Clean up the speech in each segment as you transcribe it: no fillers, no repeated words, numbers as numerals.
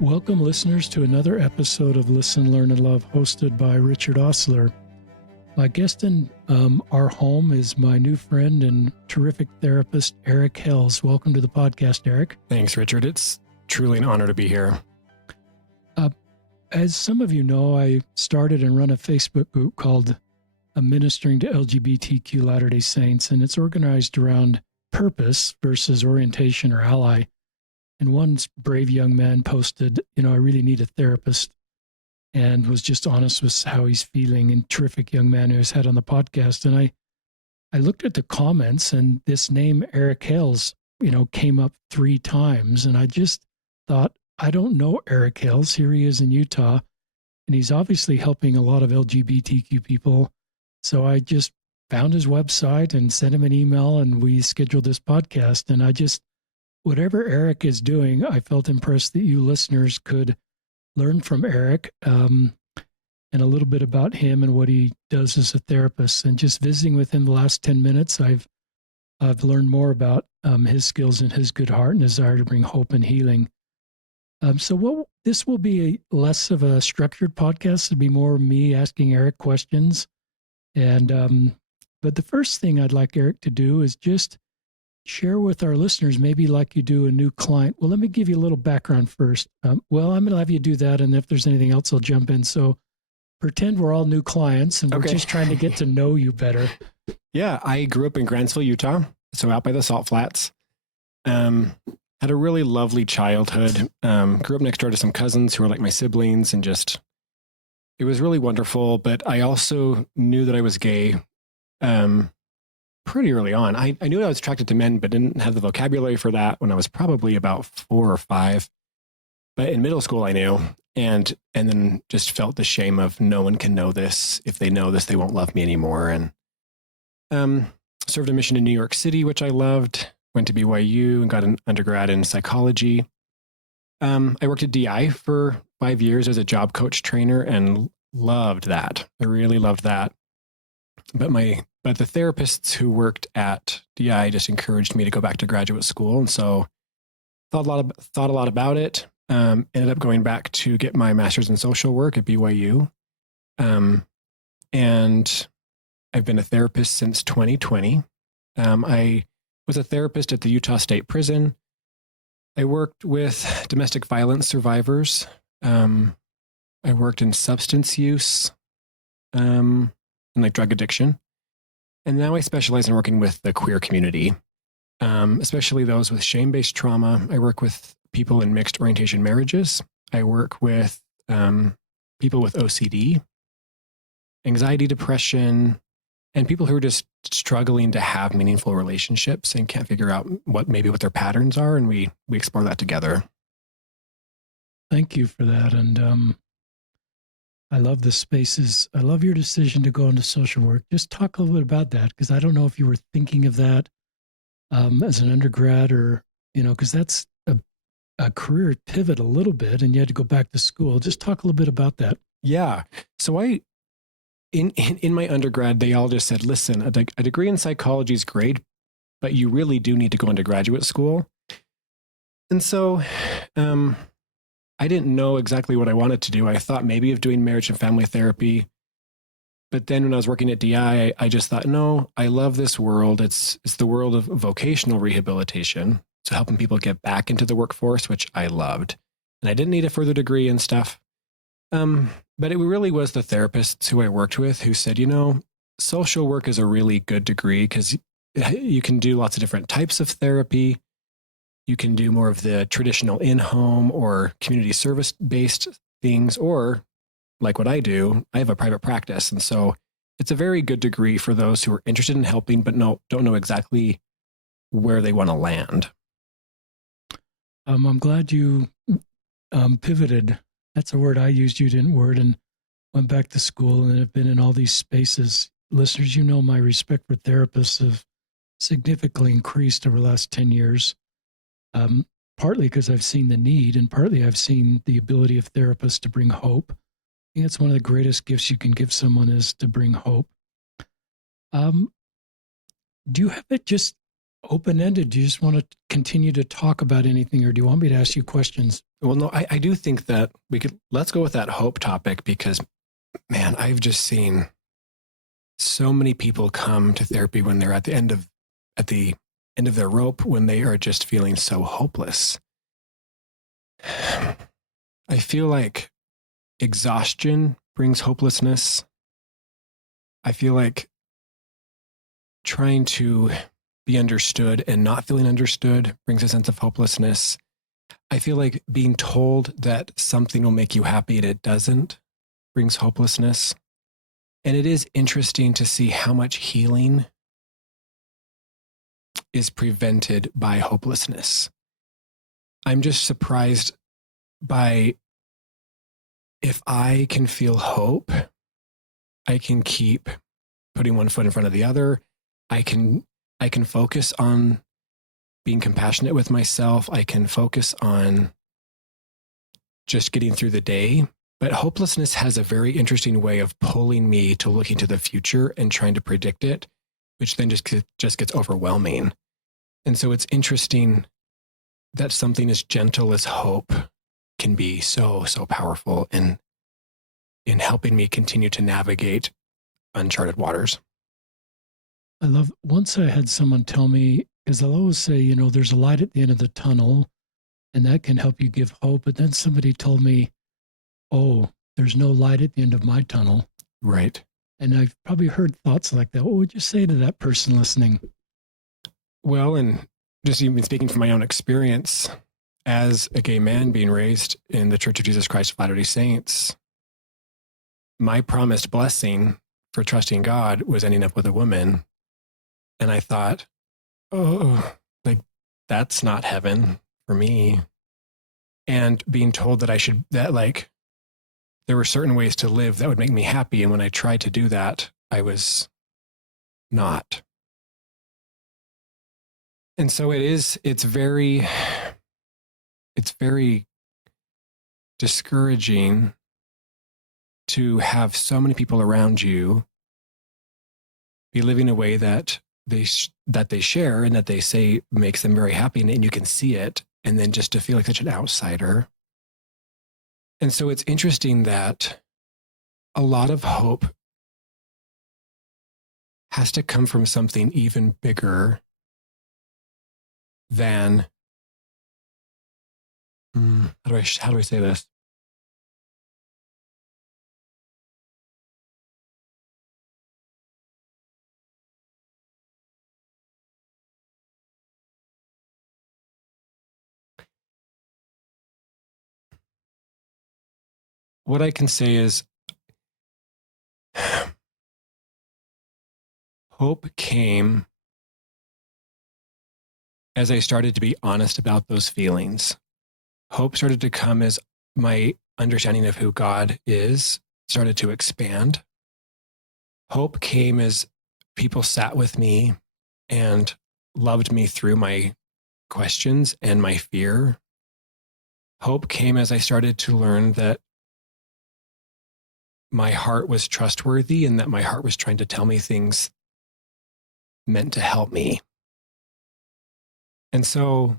Welcome, listeners, to another episode of Listen, Learn, and Love, hosted by Richard Osler. My guest in our home is my new friend and terrific therapist, Eric Hales. Welcome to the podcast, Eric. Thanks, Richard. It's truly an honor to be here. As some of you know, I started and run a Facebook group called Ministering to LGBTQ Latter-day Saints, and it's organized around purpose versus orientation or ally. And one brave young man posted, I really need a therapist, and was just honest with how he's feeling, and terrific young man who has had on the podcast. And I looked at the comments, and this name, Eric Hales, came up 3 times. And I just thought, I don't know Eric Hales. Here he is in Utah, and he's obviously helping a lot of LGBTQ people. So I just found his website and sent him an email, and we scheduled this podcast. And whatever Eric is doing, I felt impressed that you listeners could learn from Eric and a little bit about him and what he does as a therapist. And just visiting with him the last 10 minutes, I've learned more about his skills and his good heart and desire to bring hope and healing. This will be less of a structured podcast. It'll be more me asking Eric questions. And but the first thing I'd like Eric to do is just share with our listeners, maybe like you do a new client. Well, let me give you a little background first. I'm going to have you do that, and if there's anything else, I'll jump in. So pretend we're all new clients, and we're just trying to get to know you better. Yeah, I grew up in Grantsville, Utah, so out by the Salt Flats. Had a really lovely childhood. Grew up next door to some cousins who were like my siblings, and it was really wonderful. But I also knew that I was gay pretty early on. I knew I was attracted to men, but didn't have the vocabulary for that when I was probably about 4 or 5. But in middle school, I knew, and then just felt the shame of no one can know this. If they know this, they won't love me anymore. And served a mission in New York City, which I loved. Went to BYU and got an undergrad in psychology. I worked at DI for 5 years as a job coach trainer and loved that. I really loved that. But the therapists who worked at DI just encouraged me to go back to graduate school. And so thought a lot about it. Ended up going back to get my master's in social work at BYU. And I've been a therapist since 2020. I was a therapist at the Utah State Prison. I worked with domestic violence survivors. I worked in substance use and drug addiction. And now I specialize in working with the queer community, especially those with shame-based trauma. I work with people in mixed orientation marriages. I work with people with OCD, anxiety, depression, and people who are just struggling to have meaningful relationships and can't figure out what their patterns are. And we explore that together. Thank you for that. And I love the spaces. I love your decision to go into social work. Just talk a little bit about that, because I don't know if you were thinking of that as an undergrad or, because that's a career pivot a little bit, and you had to go back to school. Just talk a little bit about that. Yeah. So in my undergrad, they all just said, listen, a degree in psychology is great, but you really do need to go into graduate school. And so I didn't know exactly what I wanted to do. I thought maybe of doing marriage and family therapy. But then when I was working at DI, I just thought, no, I love this world. It's the world of vocational rehabilitation. So helping people get back into the workforce, which I loved. And I didn't need a further degree and stuff. But it really was the therapists who I worked with who said, social work is a really good degree because you can do lots of different types of therapy. You can do more of the traditional in-home or community service-based things, or like what I do, I have a private practice. And so it's a very good degree for those who are interested in helping, but don't know exactly where they want to land. I'm glad you pivoted. That's a word I used, you didn't, and went back to school and have been in all these spaces. Listeners, my respect for therapists have significantly increased over the last 10 years. Partly because I've seen the need, and partly I've seen the ability of therapists to bring hope. I think it's one of the greatest gifts you can give someone is to bring hope. Do you have it just open-ended. Do you just want to continue to talk about anything, or do you want me to ask you questions? Well, no, I do think that let's go with that hope topic because, man, I've just seen so many people come to therapy when they're at the end of their rope, when they are just feeling so hopeless. I feel like exhaustion brings hopelessness. I feel like trying to be understood and not feeling understood brings a sense of hopelessness. I feel like being told that something will make you happy and it doesn't brings hopelessness. And it is interesting to see how much healing is prevented by hopelessness. I'm just surprised by if I can feel hope, I can keep putting one foot in front of the other. I can focus on being compassionate with myself. I can focus on just getting through the day. But hopelessness has a very interesting way of pulling me to looking to the future and trying to predict it, which then just gets overwhelming. And so it's interesting that something as gentle as hope can be so powerful in helping me continue to navigate uncharted waters. I love, once I had someone tell me, because I'll always say, there's a light at the end of the tunnel, and that can help you give hope. But then somebody told me, oh, there's no light at the end of my tunnel. Right. And I've probably heard thoughts like that. What would you say to that person listening? Well, and just even speaking from my own experience as a gay man being raised in the Church of Jesus Christ of Latter-day Saints, my promised blessing for trusting God was ending up with a woman. And I thought, oh, like that's not heaven for me. And being told that there were certain ways to live that would make me happy. And when I tried to do that, I was not. And so it's very discouraging to have so many people around you be living a way that they share and that they say makes them very happy, and you can see it, and then just to feel like such an outsider. And so it's interesting that a lot of hope has to come from something even bigger than how do I say this? What I can say is hope came as I started to be honest about those feelings. Hope started to come as my understanding of who God is started to expand. Hope came as people sat with me and loved me through my questions and my fear. Hope came as I started to learn that my heart was trustworthy and that my heart was trying to tell me things meant to help me. And so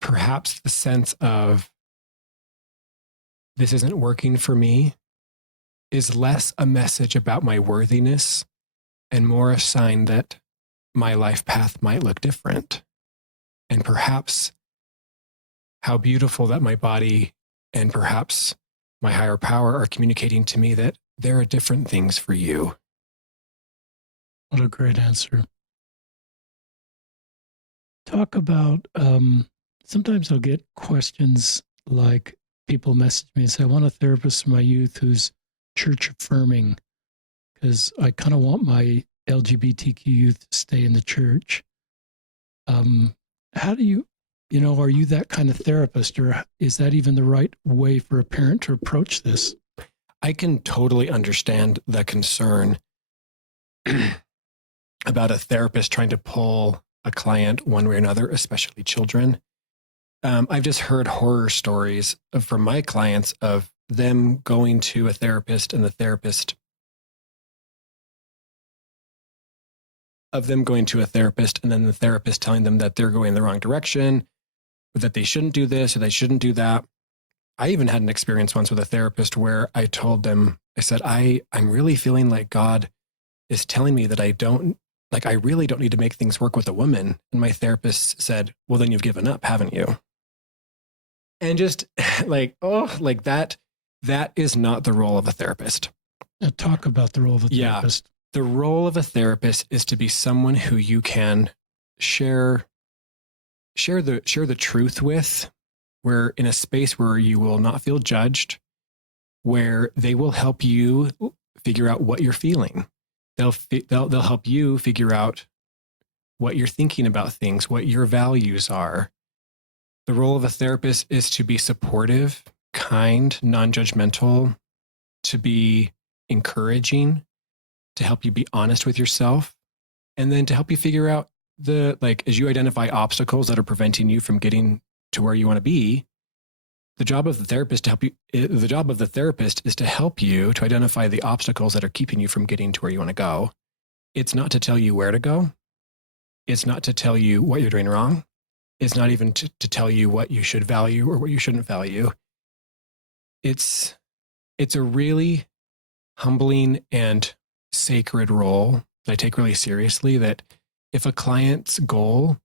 perhaps the sense of this isn't working for me is less a message about my worthiness and more a sign that my life path might look different. And perhaps how beautiful that my body and perhaps my higher power are communicating to me that there are different things for you. What a great answer. Talk about, sometimes I'll get questions like people message me and say, I want a therapist for my youth who's church affirming, because I kind of want my LGBTQ youth to stay in the church. How do you, are you that kind of therapist, or is that even the right way for a parent to approach this? I can totally understand the concern about a therapist trying to pull a client one way or another, especially children. I've just heard horror stories from my clients of them going to a therapist and then the therapist telling them that they're going the wrong direction, or that they shouldn't do this or they shouldn't do that. I even had an experience once with a therapist where I told them, I said, I'm really feeling like God is telling me that I really don't need to make things work with a woman. And my therapist said, well, then you've given up, haven't you? And just that is not the role of a therapist. Talk about the role of a therapist. The role of a therapist is to be someone who you can share the truth with, where in a space where you will not feel judged, where they will help you figure out what you're feeling. They'll help you figure out what you're thinking about things, what your values are. The role of a therapist is to be supportive, kind, non-judgmental, to be encouraging, to help you be honest with yourself, and then to help you figure out as you identify obstacles that are preventing you from getting to where you want to be. The job of the therapist is to help you to identify the obstacles that are keeping you from getting to where you want to go. It's not to tell you where to go. It's not to tell you what you're doing wrong. It's not even to tell you what you should value or what you shouldn't value. It's a really humbling and sacred role that I take really seriously, that if a client's goal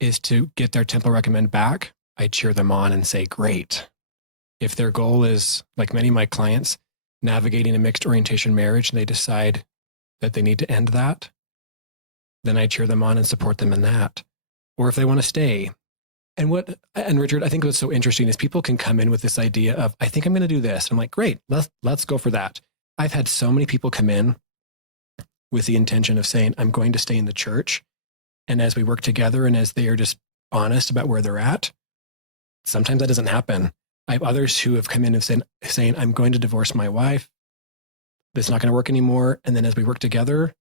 is to get their temple recommend back, I cheer them on and say, great. If their goal is, like many of my clients, navigating a mixed orientation marriage and they decide that they need to end that, then I cheer them on and support them in that. Or if they want to stay. And Richard, I think what's so interesting is people can come in with this idea of, I think I'm going to do this. I'm like, great, let's go for that. I've had so many people come in with the intention of saying, I'm going to stay in the church. And as we work together and as they are just honest about where they're at, sometimes that doesn't happen. I have others who have come in and saying, I'm going to divorce my wife. It's not going to work anymore. And then as we work together,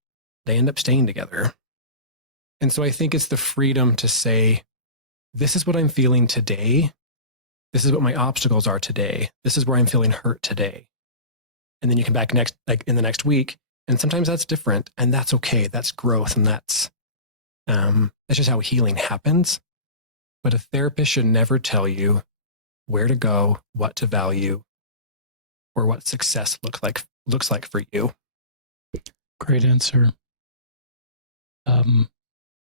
they end up staying together. And so I think it's the freedom to say, this is what I'm feeling today. This is what my obstacles are today. This is where I'm feeling hurt today. And then you come back in the next week. And sometimes that's different, and that's okay. That's growth. And that's just how healing happens. But a therapist should never tell you where to go, what to value, or what success looks like for you. Great answer.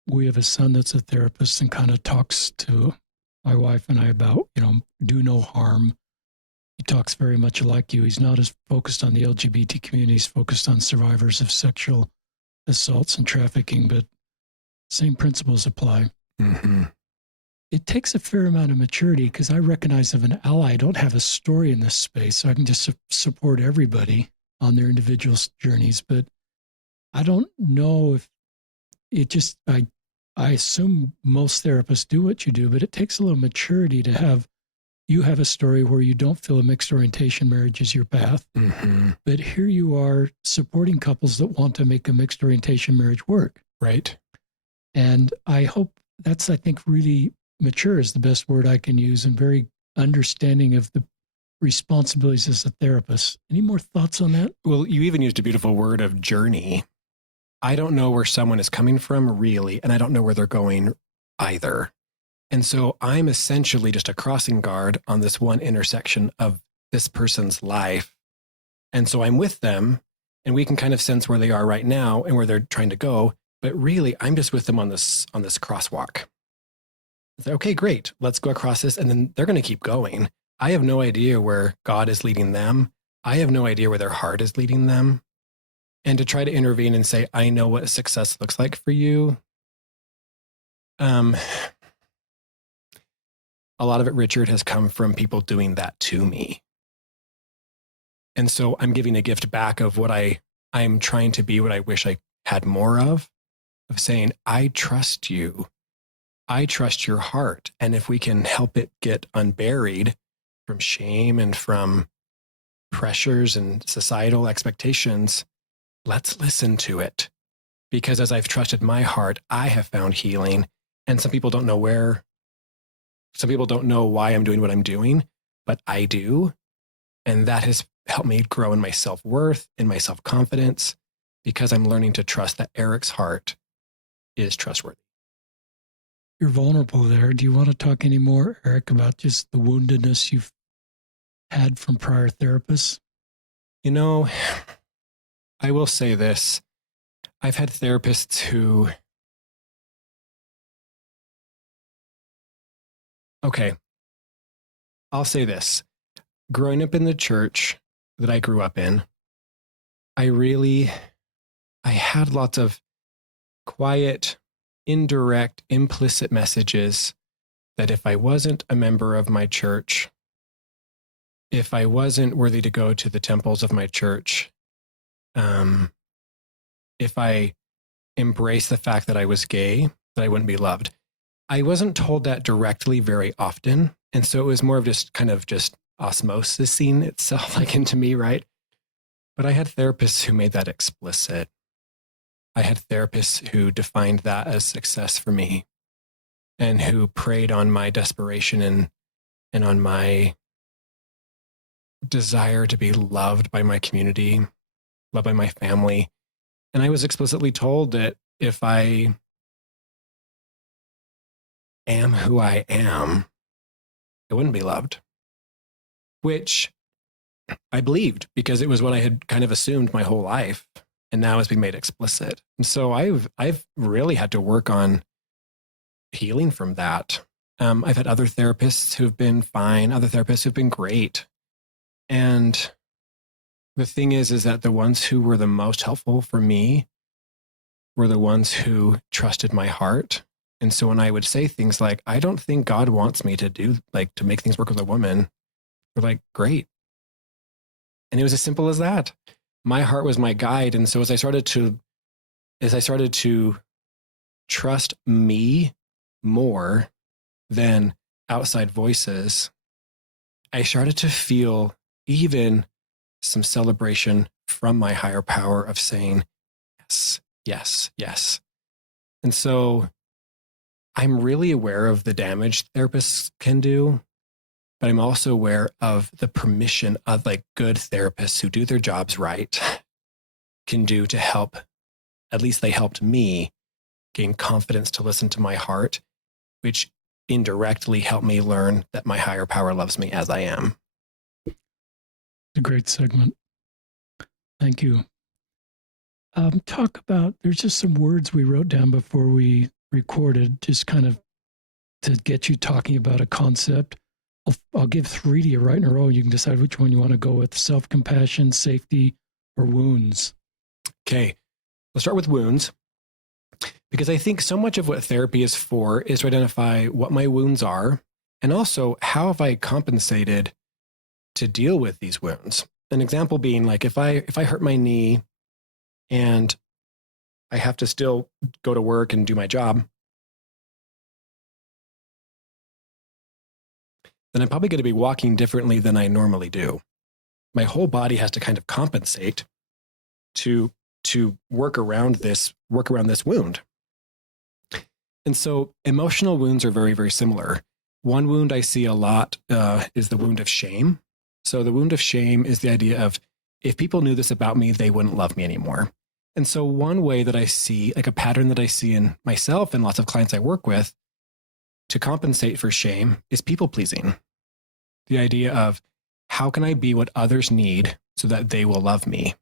We have a son that's a therapist and kind of talks to my wife and I about, do no harm. He talks very much like you. He's not as focused on the LGBT community. He's focused on survivors of sexual assaults and trafficking, but same principles apply. Mm-hmm. It takes a fair amount of maturity because I recognize as an ally, I don't have a story in this space, so I can just support everybody on their individual journeys. But I don't know if it just, I assume most therapists do what you do, but it takes a little maturity to have, you have a story where you don't feel a mixed orientation marriage is your path. Mm-hmm. But here you are supporting couples that want to make a mixed orientation marriage work. Right. And I hope I think really mature is the best word I can use, and very understanding of the responsibilities as a therapist. Any more thoughts on that? Well, you even used a beautiful word of journey. I don't know where someone is coming from really, and I don't know where they're going either. And so I'm essentially just a crossing guard on this one intersection of this person's life. And so I'm with them, and we can kind of sense where they are right now and where they're trying to go. But really, I'm just with them on this crosswalk. Okay, great. Let's go across this. And then they're going to keep going. I have no idea where God is leading them. I have no idea where their heart is leading them. And to try to intervene and say, I know what success looks like for you. A lot of it, Richard, has come from people doing that to me. And so I'm giving a gift back of what I'm trying to be, what I wish I had more of saying, I trust you. I trust your heart. And if we can help it get unburied from shame and from pressures and societal expectations, let's listen to it. Because as I've trusted my heart, I have found healing. And some people don't know why I'm doing what I'm doing, but I do. And that has helped me grow in my self-worth, in my self-confidence, because I'm learning to trust that Eric's heart is trustworthy. You're vulnerable there. Do you want to talk any more, Eric, about just the woundedness you've had from prior therapists? You know, I will say this. I've had therapists who, okay, I'll say this. Growing up in the church that I grew up in, I had lots of quiet, indirect, implicit messages that if I wasn't a member of my church, if I wasn't worthy to go to the temples of my church, if I embraced the fact that I was gay, that I wouldn't be loved. I wasn't told that directly very often. And so it was more of just kind of just osmosising itself like into me, right? But I had therapists who made that explicit. I had therapists who defined that as success for me and who preyed on my desperation and on my desire to be loved by my community, loved by my family. And I was explicitly told that if I am who I am, I wouldn't be loved, which I believed because it was what I had kind of assumed my whole life. And now it's been made explicit. And so I've really had to work on healing from that. I've had other therapists who've been fine, other therapists who've been great. And the thing is that the ones who were the most helpful for me were the ones who trusted my heart. And so when I would say things like, I don't think God wants me to do, like, to make things work with a woman, they're like, great. And it was as simple as that. My heart was my guide. And so as I started to trust me more than outside voices, I started to feel even some celebration from my higher power of saying, yes, yes, yes. And so I'm really aware of the damage therapists can do, but I'm also aware of the permission of like good therapists who do their jobs right can do to help. At least they helped me gain confidence to listen to my heart, which indirectly helped me learn that my higher power loves me as I am. A great segment. Thank you. Talk about, there's just some words we wrote down before we recorded, just kind of to get you talking about a concept. I'll give 3 to you right in a row. You can decide which one you want to go with: self-compassion, safety, or wounds. Okay, let's start with wounds, because I think so much of what therapy is for is to identify what my wounds are and also how have I compensated to deal with these wounds. An example being like if I hurt my knee and I have to still go to work and do my job, then I'm probably going to be walking differently than I normally do. My whole body has to kind of compensate to work around this wound. And so emotional wounds are very, very similar. One wound I see a lot is the wound of shame. So the wound of shame is the idea of if people knew this about me, they wouldn't love me anymore. And so one way that I see, like a pattern that I see in myself and lots of clients I work with to compensate for shame is people pleasing. The idea of how can I be what others need so that they will love me?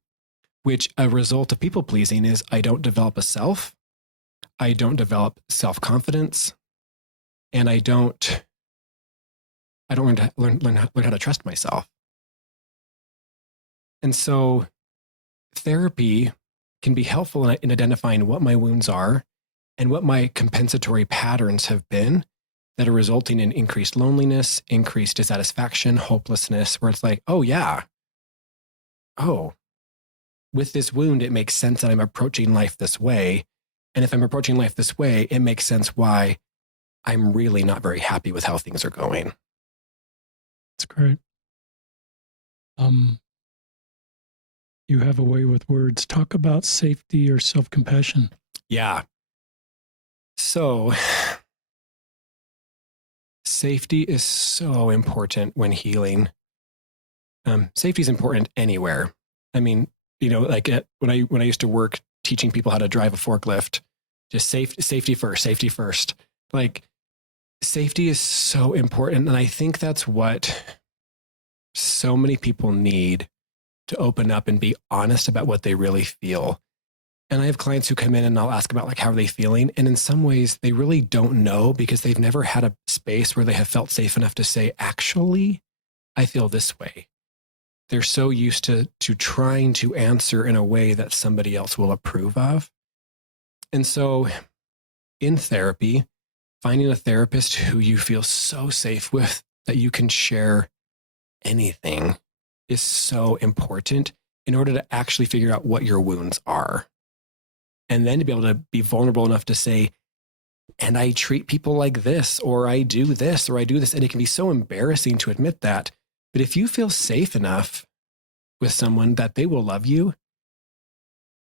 Which a result of people pleasing is I don't develop a self, I don't develop self-confidence, and I don't learn how to trust myself. And so therapy can be helpful in identifying what my wounds are and what my compensatory patterns have been that are resulting in increased loneliness, increased dissatisfaction, hopelessness, where it's like, oh yeah, oh, with this wound, it makes sense that I'm approaching life this way. And if I'm approaching life this way, it makes sense why I'm really not very happy with how things are going. That's great. You have a way with words. Talk about safety or self-compassion. Yeah. So safety is so important when healing. Safety is important anywhere. I mean, like when I used to work teaching people how to drive a forklift, just safety first. Like safety is so important. And I think that's what so many people need to open up and be honest about what they really feel. And I have clients who come in and I'll ask about like, how are they feeling? And in some ways they really don't know because they've never had a space where they have felt safe enough to say, actually, I feel this way. They're so used to trying to answer in a way that somebody else will approve of. And so in therapy, finding a therapist who you feel so safe with that you can share anything is so important in order to actually figure out what your wounds are. And then to be able to be vulnerable enough to say, and I treat people like this, or I do this, or I do this. And it can be so embarrassing to admit that. But if you feel safe enough with someone that they will love you,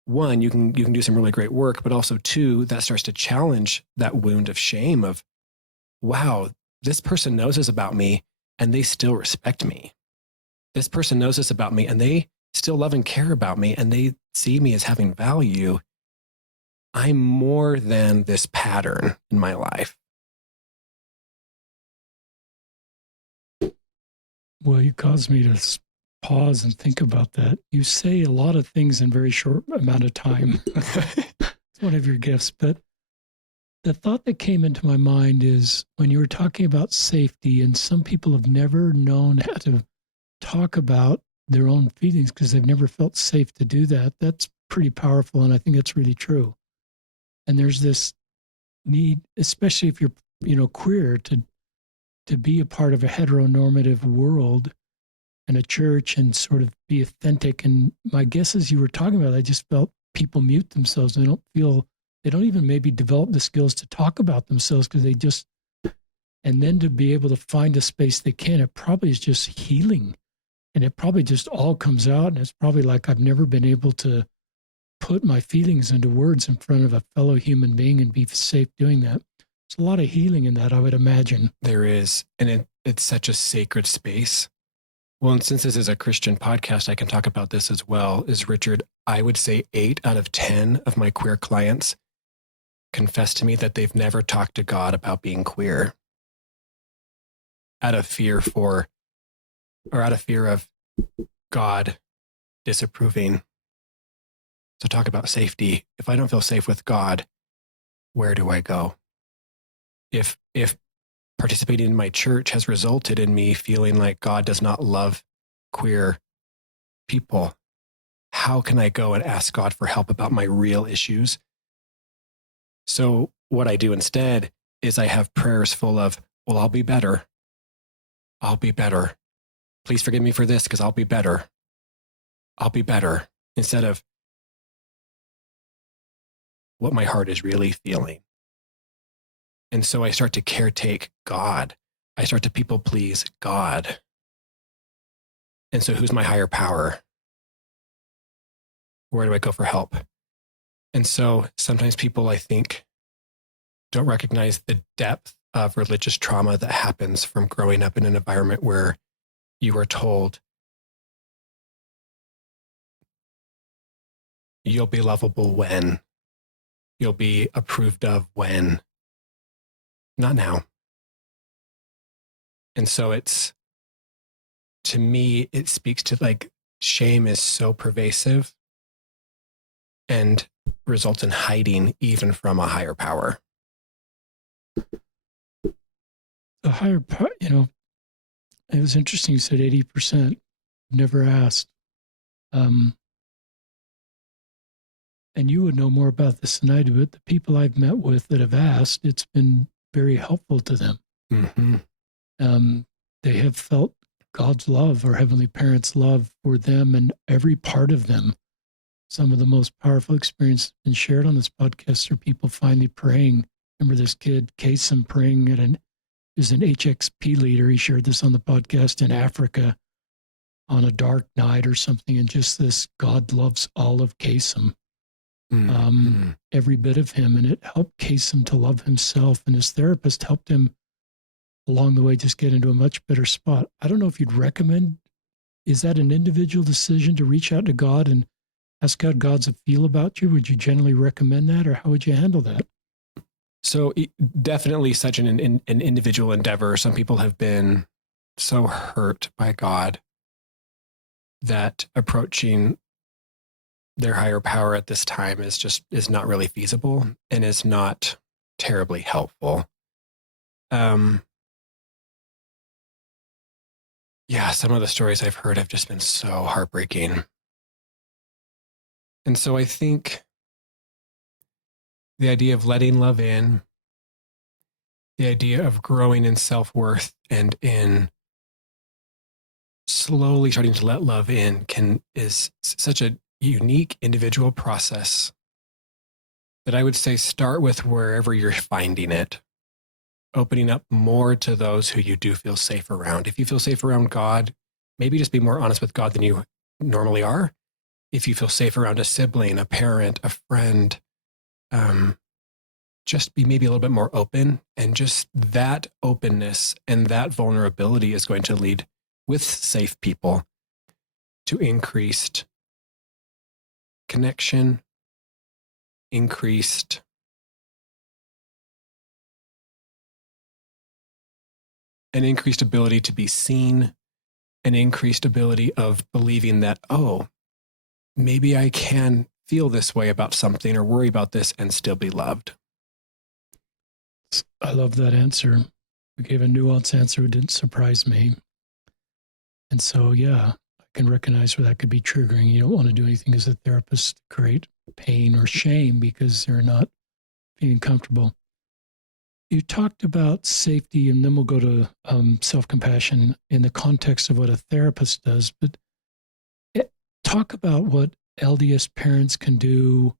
one, you can do some really great work, but also two, that starts to challenge that wound of shame of, wow, this person knows this about me and they still respect me. This person knows this about me and they still love and care about me and they see me as having value. I'm more than this pattern in my life. Well, you caused me to pause and think about that. You say a lot of things in a very short amount of time. It's one of your gifts. But the thought that came into my mind is when you were talking about safety, and some people have never known how to talk about their own feelings because they've never felt safe to do that. That's pretty powerful. And I think that's really true. And there's this need, especially if you're, queer, to be a part of a heteronormative world and a church and sort of be authentic. And my guess is you were talking about, I just felt people mute themselves. They don't even maybe develop the skills to talk about themselves because and then to be able to find a space they can, it probably is just healing. And it probably just all comes out. And it's probably like, I've never been able to put my feelings into words in front of a fellow human being and be safe doing that. There's a lot of healing in that, I would imagine. There is. And it's such a sacred space. Well, and since this is a Christian podcast, I can talk about this as well. Is Richard, I would say 8 out of 10 of my queer clients confess to me that they've never talked to God about being queer out of fear of God disapproving. So talk about safety. If I don't feel safe with God, where do I go? If participating in my church has resulted in me feeling like God does not love queer people, how can I go and ask God for help about my real issues? So what I do instead is I have prayers full of, well, I'll be better. I'll be better. Please forgive me for this because I'll be better. I'll be better. Instead of what my heart is really feeling. And so I start to caretake God. I start to people please God. And so who's my higher power? Where do I go for help? And so sometimes people, I think, don't recognize the depth of religious trauma that happens from growing up in an environment where you are told you'll be lovable when, you'll be approved of when, not now. And so to me, it speaks to like shame is so pervasive and results in hiding even from a higher power. The higher power, it was interesting. You said 80% never asked. And you would know more about this than I do, but the people I've met with that have asked, it's been very helpful to them. Mm-hmm. They have felt God's love or Heavenly Parents' love for them and every part of them. Some of the most powerful experiences been shared on this podcast are people finally praying. Remember this kid, Kasem, praying is an HXP leader. He shared this on the podcast in Africa on a dark night or something. And just this, God loves all of Kasem. Every bit of him, and it helped Kasem to love himself, and his therapist helped him along the way just get into a much better spot. I don't know if you'd recommend is that an individual decision to reach out to God and ask how God's feel about you? Would you generally recommend that, or how would you handle that? So definitely such an individual endeavor. Some people have been so hurt by God that approaching their higher power at this time is not really feasible and is not terribly helpful. Yeah, some of the stories I've heard have just been so heartbreaking. And so I think the idea of letting love in, the idea of growing in self-worth and in slowly starting to let love in is such a unique individual process that I would say start with wherever you're finding it, opening up more to those who you do feel safe around. If you feel safe around God, maybe just be more honest with God than you normally are. If you feel safe around a sibling, a parent, a friend, just be maybe a little bit more open. And just that openness and that vulnerability is going to lead with safe people to increased connection, increased ability to be seen, an increased ability of believing that, oh, maybe I can feel this way about something or worry about this and still be loved. I love that answer. You gave a nuanced answer. It didn't surprise me. And so, yeah, I can recognize where that could be triggering. You don't want to do anything as a therapist to create pain or shame because they're not feeling comfortable. You talked about safety, and then we'll go to self-compassion in the context of what a therapist does. But talk about what LDS parents can do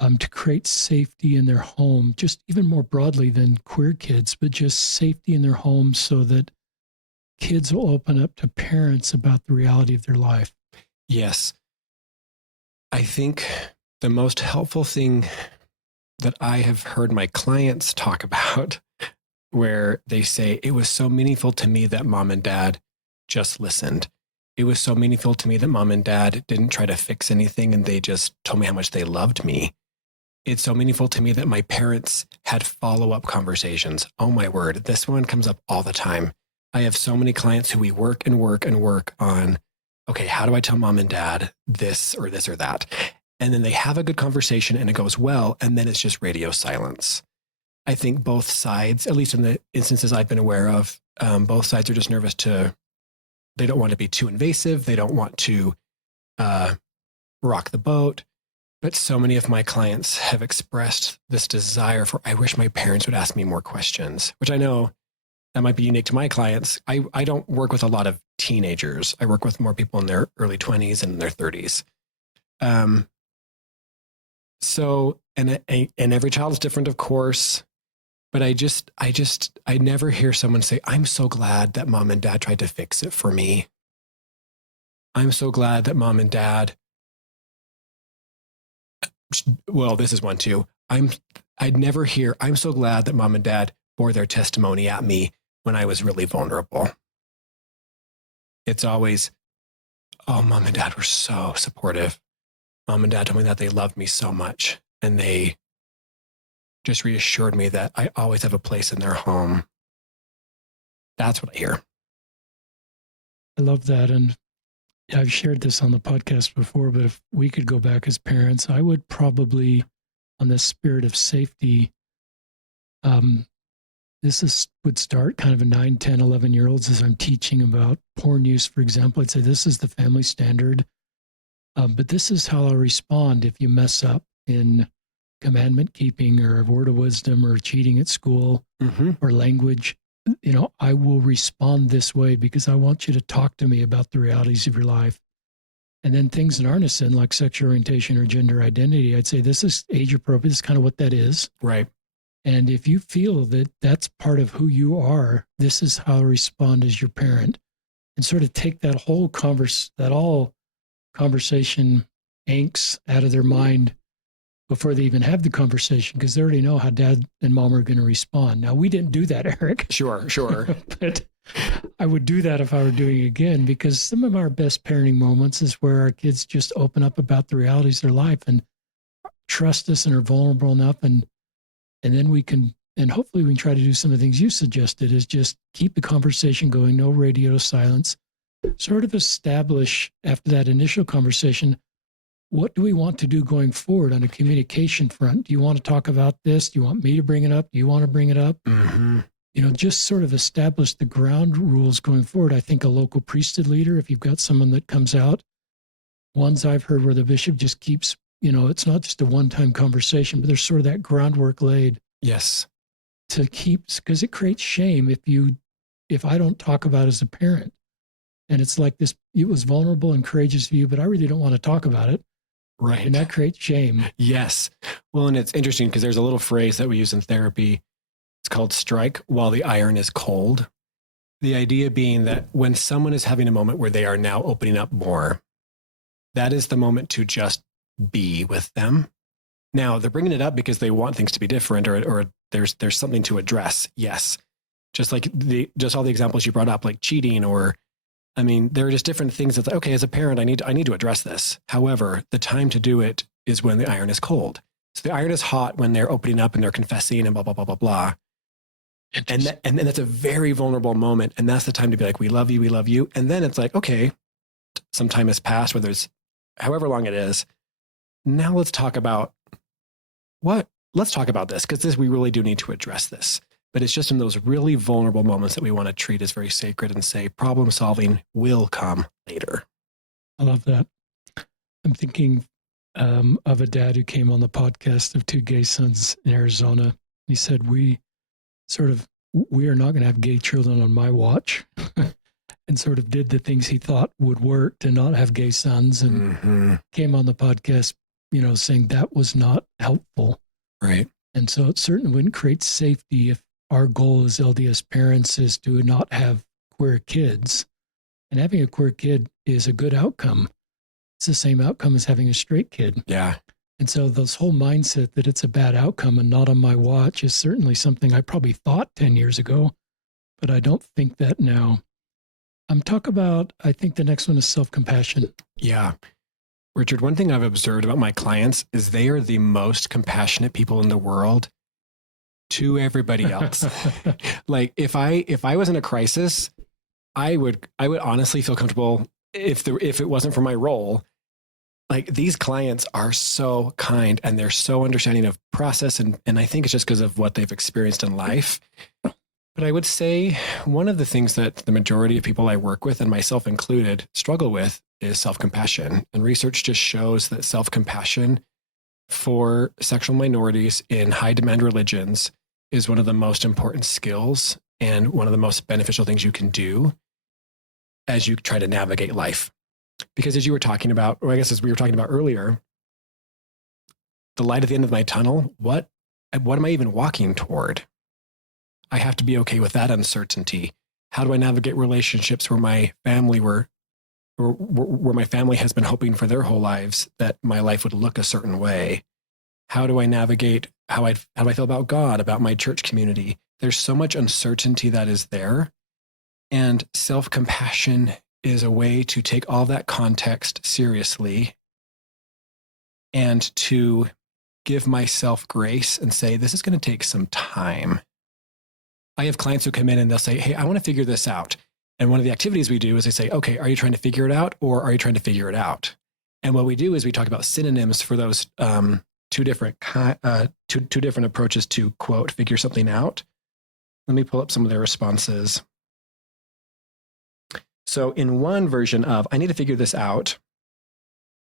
to create safety in their home, just even more broadly than queer kids, but just safety in their home so that kids will open up to parents about the reality of their life. Yes. I think the most helpful thing that I have heard my clients talk about, where they say, it was so meaningful to me that mom and dad just listened. It was so meaningful to me that mom and dad didn't try to fix anything and they just told me how much they loved me. It's so meaningful to me that my parents had follow-up conversations. Oh my word, this one comes up all the time. I have so many clients who we work on, okay, how do I tell mom and dad this or that? And then they have a good conversation and it goes well, and then it's just radio silence. I think both sides, at least in the instances I've been aware of, both sides are just nervous they don't want to be too invasive. They don't want to rock the boat. But so many of my clients have expressed this desire for, I wish my parents would ask me more questions, which I know that might be unique to my clients. I don't work with a lot of teenagers. I work with more people in their early 20s and their 30s. So, and every child is different, of course, but I never hear someone say, I'm so glad that mom and dad tried to fix it for me. I'm so glad that mom and dad, well, this is one too. I'd never hear, I'm so glad that mom and dad bore their testimony at me when I was really vulnerable. It's always, oh, mom and dad were so supportive. Mom and dad told me that they loved me so much, and they just reassured me that I always have a place in their home. That's what I hear. I love that. And I've shared this on the podcast before, but if we could go back as parents, I would probably, on the spirit of safety, would start kind of a 9, 10, 11-year-olds as I'm teaching about porn use, for example. I'd say, this is the family standard. But this is how I'll respond if you mess up in commandment keeping or a word of wisdom or cheating at school or language. I will respond this way because I want you to talk to me about the realities of your life. And then things that aren't a sin, like sexual orientation or gender identity, I'd say this is age appropriate. This is kind of what that is. Right. And if you feel that that's part of who you are, this is how I respond as your parent, and sort of take that whole conversation angst out of their mind before they even have the conversation, because they already know how dad and mom are going to respond. Now, we didn't do that, Eric. Sure. I would do that if I were doing it again, because some of our best parenting moments is where our kids just open up about the realities of their life and trust us and are vulnerable enough. And then we can, and hopefully we can try to do some of the things you suggested, is just keep the conversation going, no radio silence, sort of establish after that initial conversation, what do we want to do going forward on a communication front? Do you want to talk about this? Do you want me to bring it up? Do you want to bring it up? Mm-hmm. Just sort of establish the ground rules going forward. I think a local priesthood leader, if you've got someone that comes out, ones I've heard where the bishop just keeps, it's not just a one-time conversation, but there's sort of that groundwork laid. Yes. To keep, because it creates shame if I don't talk about it as a parent. And it's like this, it was vulnerable and courageous of you, but I really don't want to talk about it. Right. And that creates shame. Yes. Well, and it's interesting because there's a little phrase that we use in therapy. It's called strike while the iron is cold. The idea being that when someone is having a moment where they are now opening up more, that is the moment to just be with them. Now they're bringing it up because they want things to be different, or there's something to address. Yes. Just like just all the examples you brought up, like cheating, or, I mean, there are just different things that's like, okay, as a parent, I need to address this. However, the time to do it is when the iron is cold. So the iron is hot when they're opening up and they're confessing and blah, blah, blah, blah, blah. And that's a very vulnerable moment. And that's the time to be like, we love you, we love you. And then it's like, okay, some time has passed, whether it's however long it is. Now let's talk about let's talk about this, because we really do need to address this. But it's just in those really vulnerable moments that we want to treat as very sacred and say problem solving will come later. I love that. I'm thinking of a dad who came on the podcast of two gay sons in Arizona. He said, we are not going to have gay children on my watch, and sort of did the things he thought would work to not have gay sons, and came on the podcast, saying that was not helpful. Right. And so it certainly wouldn't create safety if our goal as LDS parents is to not have queer kids. And having a queer kid is a good outcome. It's the same outcome as having a straight kid. Yeah. And so this whole mindset that it's a bad outcome and not on my watch is certainly something I probably thought 10 years ago, but I don't think that now. I think the next one is self-compassion. Yeah. Richard, one thing I've observed about my clients is they are the most compassionate people in the world to everybody else. Like if I was in a crisis, I would honestly feel comfortable if it wasn't for my role. Like these clients are so kind and they're so understanding of process. And I think it's just because of what they've experienced in life. But I would say one of the things that the majority of people I work with, and myself included, struggle with is self-compassion. And research just shows that self-compassion for sexual minorities in high demand religions is one of the most important skills and one of the most beneficial things you can do as you try to navigate life. Because as you were talking about, or I guess as we were talking about earlier, the light at the end of my tunnel, what am I even walking toward? I have to be okay with that uncertainty. How do I navigate relationships where my family where my family has been hoping for their whole lives that my life would look a certain way? How do I navigate how do I feel about God, about my church community? There's so much uncertainty that is there. And self-compassion is a way to take all that context seriously and to give myself grace and say, this is going to take some time. I have clients who come in and they'll say, hey, I want to figure this out. And one of the activities we do is they say, okay, are you trying to figure it out or are you trying to figure it out? And what we do is we talk about synonyms for those two different approaches to, quote, figure something out. Let me pull up some of their responses. So in one version of, I need to figure this out,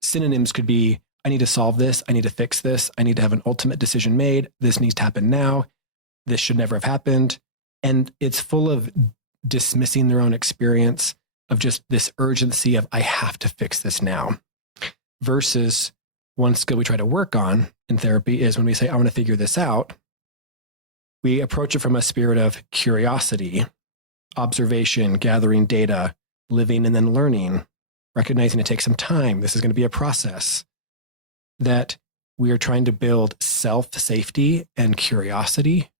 synonyms could be, I need to solve this, I need to fix this, I need to have an ultimate decision made, this needs to happen now, this should never have happened. And it's full of dismissing their own experience of just this urgency of, I have to fix this now. Versus one skill we try to work on in therapy is when we say, I want to figure this out, we approach it from a spirit of curiosity, observation, gathering data, living and then learning, recognizing it takes some time. This is going to be a process. That we are trying to build self-safety and curiosity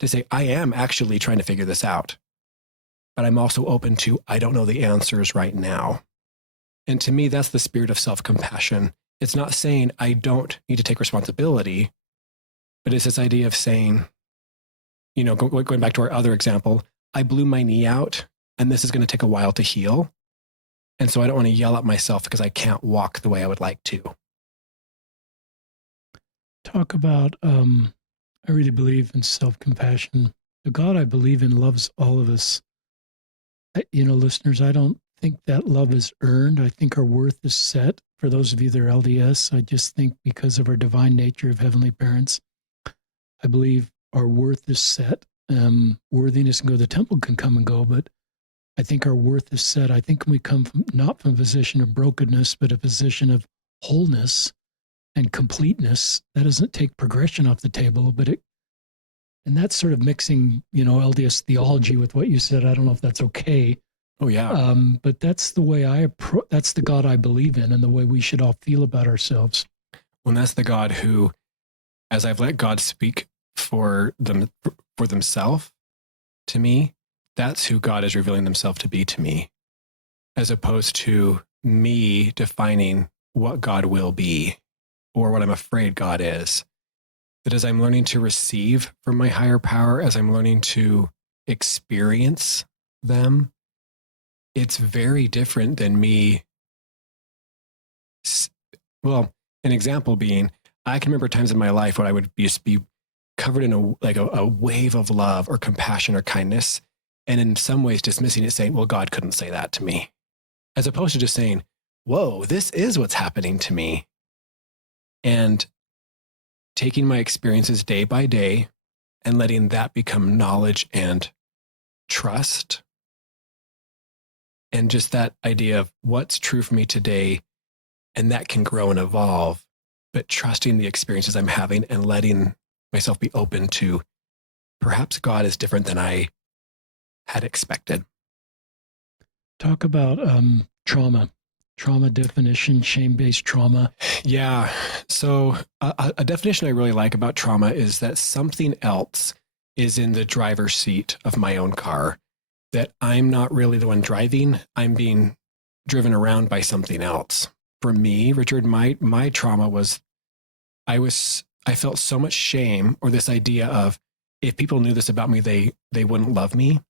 to say, I am actually trying to figure this out. but I'm also open to, I don't know the answers right now. And to me, that's the spirit of self-compassion. It's not saying I don't need to take responsibility, but it's this idea of saying, going back to our other example, I blew my knee out and this is going to take a while to heal. And so I don't want to yell at myself because I can't walk the way I would like to. Talk about, I really believe in self-compassion. The God I believe in loves all of us. Listeners, I don't think that love is earned. I think our worth is set. For those of you that are LDS, I just think because of our divine nature of heavenly parents, I believe our worth is set. Worthiness can go, the temple can come and go, but I think our worth is set. I think we come from, not from a position of brokenness, but a position of wholeness and completeness. That doesn't take progression off the table, and that's sort of mixing, LDS theology with what you said. I don't know if that's okay. Oh yeah. But that's the way that's the God I believe in, and the way we should all feel about ourselves. Well, that's the God who, as I've let God speak for themselves to me, that's who God is revealing themselves to be to me, as opposed to me defining what God will be or what I'm afraid God is. That as I'm learning to receive from my higher power, as I'm learning to experience them, it's very different than me. Well, an example being, I can remember times in my life when I would just be covered in a wave of love or compassion or kindness, and in some ways dismissing it, saying, well, God couldn't say that to me, as opposed to just saying, whoa, this is what's happening to me. And taking my experiences day by day and letting that become knowledge and trust. And just that idea of what's true for me today, and that can grow and evolve, but trusting the experiences I'm having and letting myself be open to perhaps God is different than I had expected. Talk about trauma definition, shame-based trauma. Yeah. So a definition I really like about trauma is that something else is in the driver's seat of my own car, that I'm not really the one driving. I'm being driven around by something else. For me, Richard, my trauma was, I felt so much shame, or this idea of, if people knew this about me, they wouldn't love me,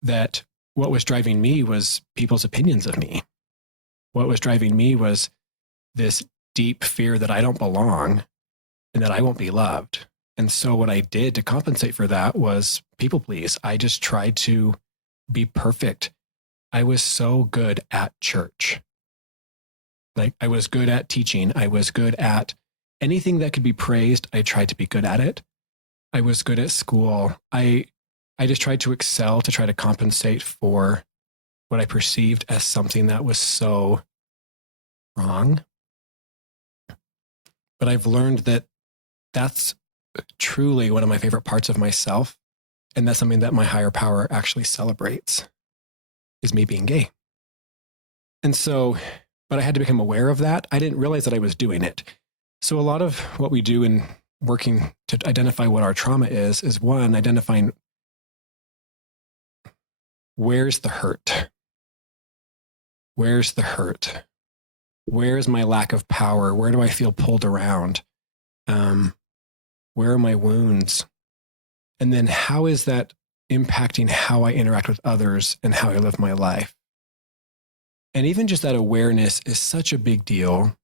that what was driving me was people's opinions of me. What was driving me was this deep fear that I don't belong and that I won't be loved. And so what I did to compensate for that was people please. I just tried to be perfect. I was so good at church. Like, I was good at teaching. I was good at anything that could be praised. I tried to be good at it. I was good at school. I just tried to excel, to try to compensate for what I perceived as something that was so wrong. But I've learned that that's truly one of my favorite parts of myself. And that's something that my higher power actually celebrates, is me being gay. And so, but I had to become aware of that. I didn't realize that I was doing it. So a lot of what we do in working to identify what our trauma is one, identifying where's the hurt? Where's the hurt? Where's my lack of power? Where do I feel pulled around? Where are my wounds? And then how is that impacting how I interact with others and how I live my life? And even just that awareness is such a big deal,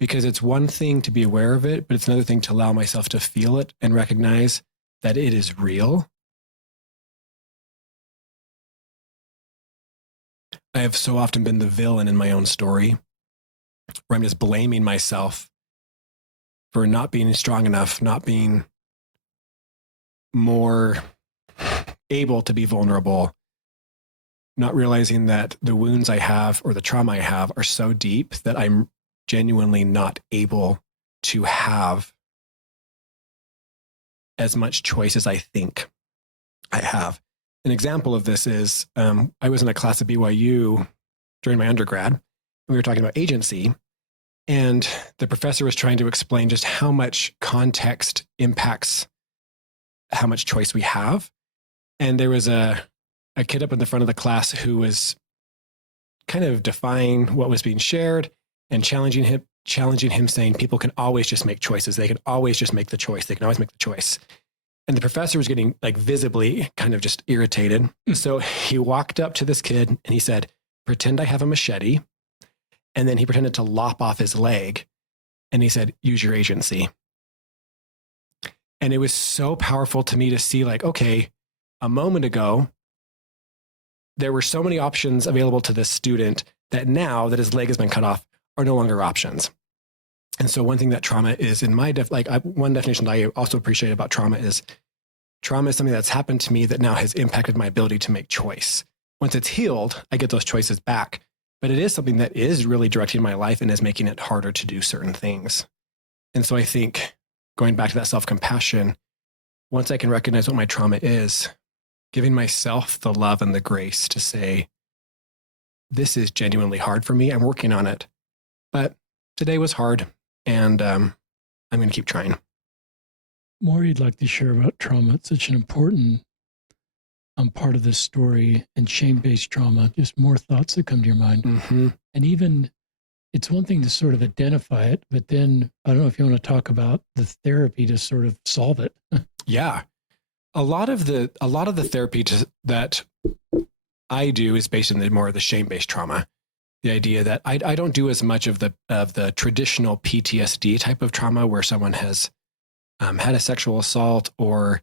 because it's one thing to be aware of it, but it's another thing to allow myself to feel it and recognize that it is real. I have so often been the villain in my own story, where I'm just blaming myself for not being strong enough, not being more able to be vulnerable, not realizing that the wounds I have or the trauma I have are so deep that I'm genuinely not able to have as much choice as I think I have. An example of this is I was in a class at BYU during my undergrad, and we were talking about agency. And the professor was trying to explain just how much context impacts how much choice we have. And there was a a kid up in the front of the class who was kind of defying what was being shared and challenging him, saying people can always just make choices. They can always just make the choice. They can always make the choice. And the professor was getting like visibly kind of just irritated. So he walked up to this kid and he said, pretend I have a machete. And then he pretended to lop off his leg. And he said, use your agency. And it was so powerful to me to see like, okay, a moment ago, there were so many options available to this student that now that his leg has been cut off are no longer options. And so one thing that trauma is in my, one definition that I also appreciate about trauma is something that's happened to me that now has impacted my ability to make choice. Once it's healed, I get those choices back. But it is something that is really directing my life and is making it harder to do certain things. And so I think going back to that self-compassion, once I can recognize what my trauma is, giving myself the love and the grace to say, this is genuinely hard for me. I'm working on it. But today was hard, and I'm going to keep trying. More you'd like to share about trauma? It's such an important part of this story, and shame-based trauma, just more thoughts that come to your mind. Mm-hmm. And even it's one thing to sort of identify it, but then I don't know if you want to talk about the therapy to sort of solve it. Yeah. A lot of the therapy that I do is based in more of the shame-based trauma. The idea that I don't do as much of the traditional PTSD type of trauma where someone has had a sexual assault or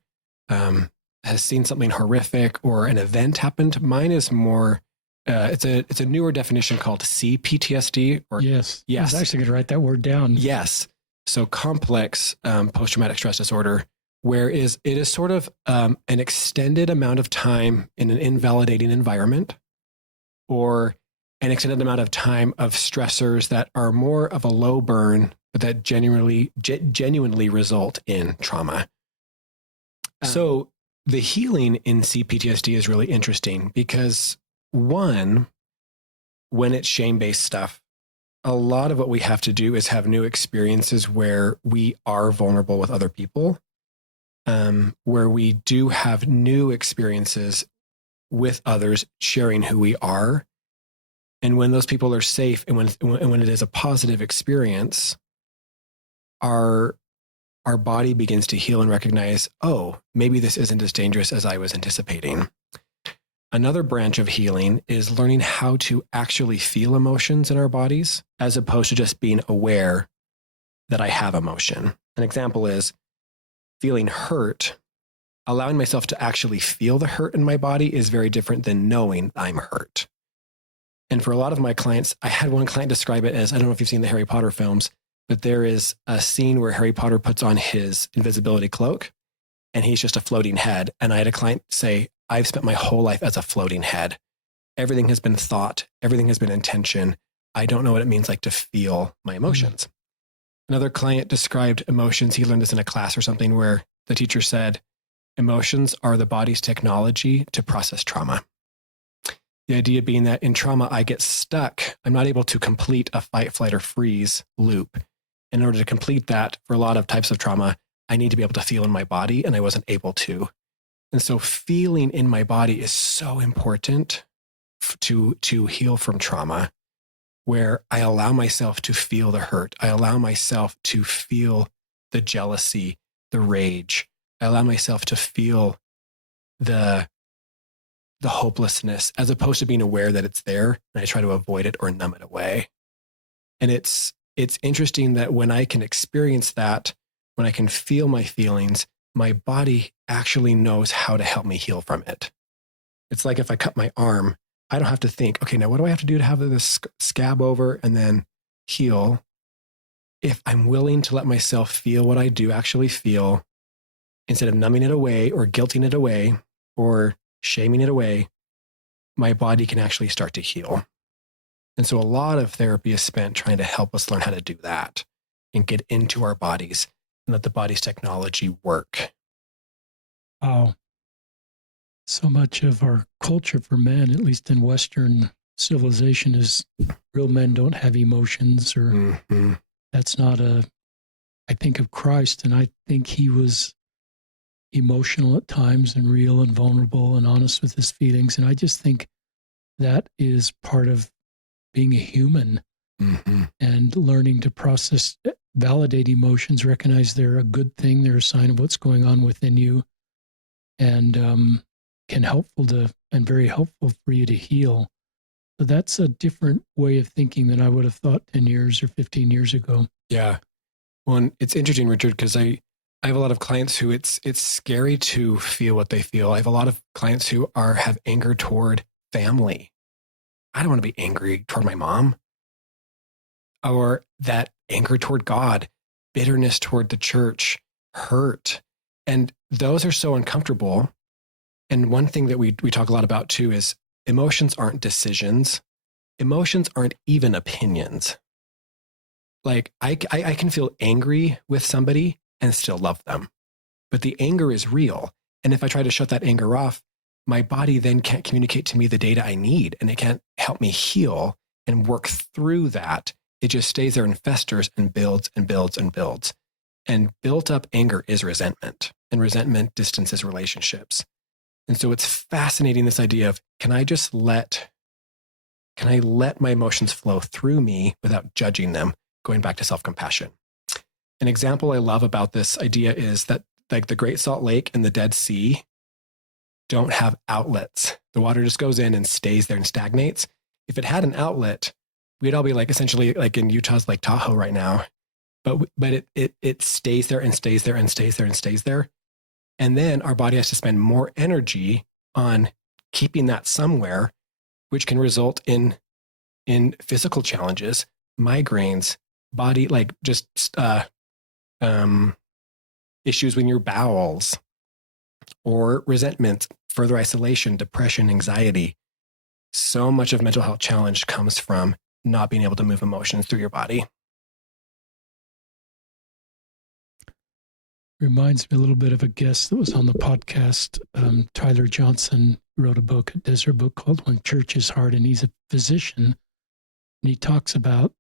has seen something horrific or an event happened. Mine is more, it's a newer definition called CPTSD. Yes. Yes. I was actually going to write that word down. Yes. So complex post-traumatic stress disorder, where it is sort of an extended amount of time in an invalidating environment or an extended amount of time of stressors that are more of a low burn, but that genuinely result in trauma. So the healing in CPTSD is really interesting because one, when it's shame-based stuff, a lot of what we have to do is have new experiences where we are vulnerable with other people, where we do have new experiences with others sharing who we are. And when those people are safe and when it is a positive experience, our body begins to heal and recognize, oh, maybe this isn't as dangerous as I was anticipating. Another branch of healing is learning how to actually feel emotions in our bodies, as opposed to just being aware that I have emotion. An example is feeling hurt. Allowing myself to actually feel the hurt in my body is very different than knowing I'm hurt. And for a lot of my clients, I had one client describe it as, I don't know if you've seen the Harry Potter films, but there is a scene where Harry Potter puts on his invisibility cloak and he's just a floating head. And I had a client say, I've spent my whole life as a floating head. Everything has been thought. Everything has been intention. I don't know what it means like to feel my emotions. Another client described emotions. He learned this in a class or something where the teacher said, emotions are the body's technology to process trauma. The idea being that in trauma, I get stuck. I'm not able to complete a fight, flight, or freeze loop. In order to complete that, for a lot of types of trauma, I need to be able to feel in my body, and I wasn't able to. And so feeling in my body is so important to heal from trauma, where I allow myself to feel the hurt. I allow myself to feel the jealousy, the rage. I allow myself to feel the hopelessness, as opposed to being aware that it's there and I try to avoid it or numb it away. And it's interesting that when I can experience that, when I can feel my feelings, my body actually knows how to help me heal from it. It's like if I cut my arm, I don't have to think, okay, now what do I have to do to have this scab over and then heal? If I'm willing to let myself feel what I do actually feel, instead of numbing it away or guilting it away or shaming it away, my body can actually start to heal. And so a lot of therapy is spent trying to help us learn how to do that and get into our bodies and let the body's technology work. Wow. So much of our culture for men, at least in Western civilization, is real men don't have emotions, or that's not I think of Christ, and I think he was emotional at times and real and vulnerable and honest with his feelings. And I just think that is part of being a human and learning to process, validate emotions, recognize they're a good thing, they're a sign of what's going on within you, and very helpful for you to heal. So that's a different way of thinking than I would have thought 10 years or 15 years ago. Yeah. Well, and it's interesting, Richard, because I have a lot of clients who it's scary to feel what they feel. I have a lot of clients who have anger toward family. I don't want to be angry toward my mom. Or that anger toward God, bitterness toward the church, hurt. And those are so uncomfortable. And one thing that we talk a lot about too is emotions aren't decisions. Emotions aren't even opinions. Like I can feel angry with somebody and still love them, but the anger is real. And if I try to shut that anger off, my body then can't communicate to me the data I need, and it can't help me heal and work through that. It just stays there and festers and builds and builds and builds. And built up anger is resentment, and resentment distances relationships. And so it's fascinating, this idea of, can I let my emotions flow through me without judging them? Going back to self-compassion. An example I love about this idea is that like the Great Salt Lake and the Dead Sea don't have outlets. The water just goes in and stays there and stagnates. If it had an outlet, we'd all be like essentially like in Utah's Lake Tahoe right now. But it stays there and stays there and stays there and stays there. And then our body has to spend more energy on keeping that somewhere, which can result in physical challenges, migraines, body, like just issues with your bowels, or resentment, further isolation, depression, anxiety. So much of mental health challenge comes from not being able to move emotions through your body. Reminds me a little bit of a guest that was on the podcast. Tyler Johnson wrote a book, a desert book called When Church is Hard, and he's a physician. And he talks about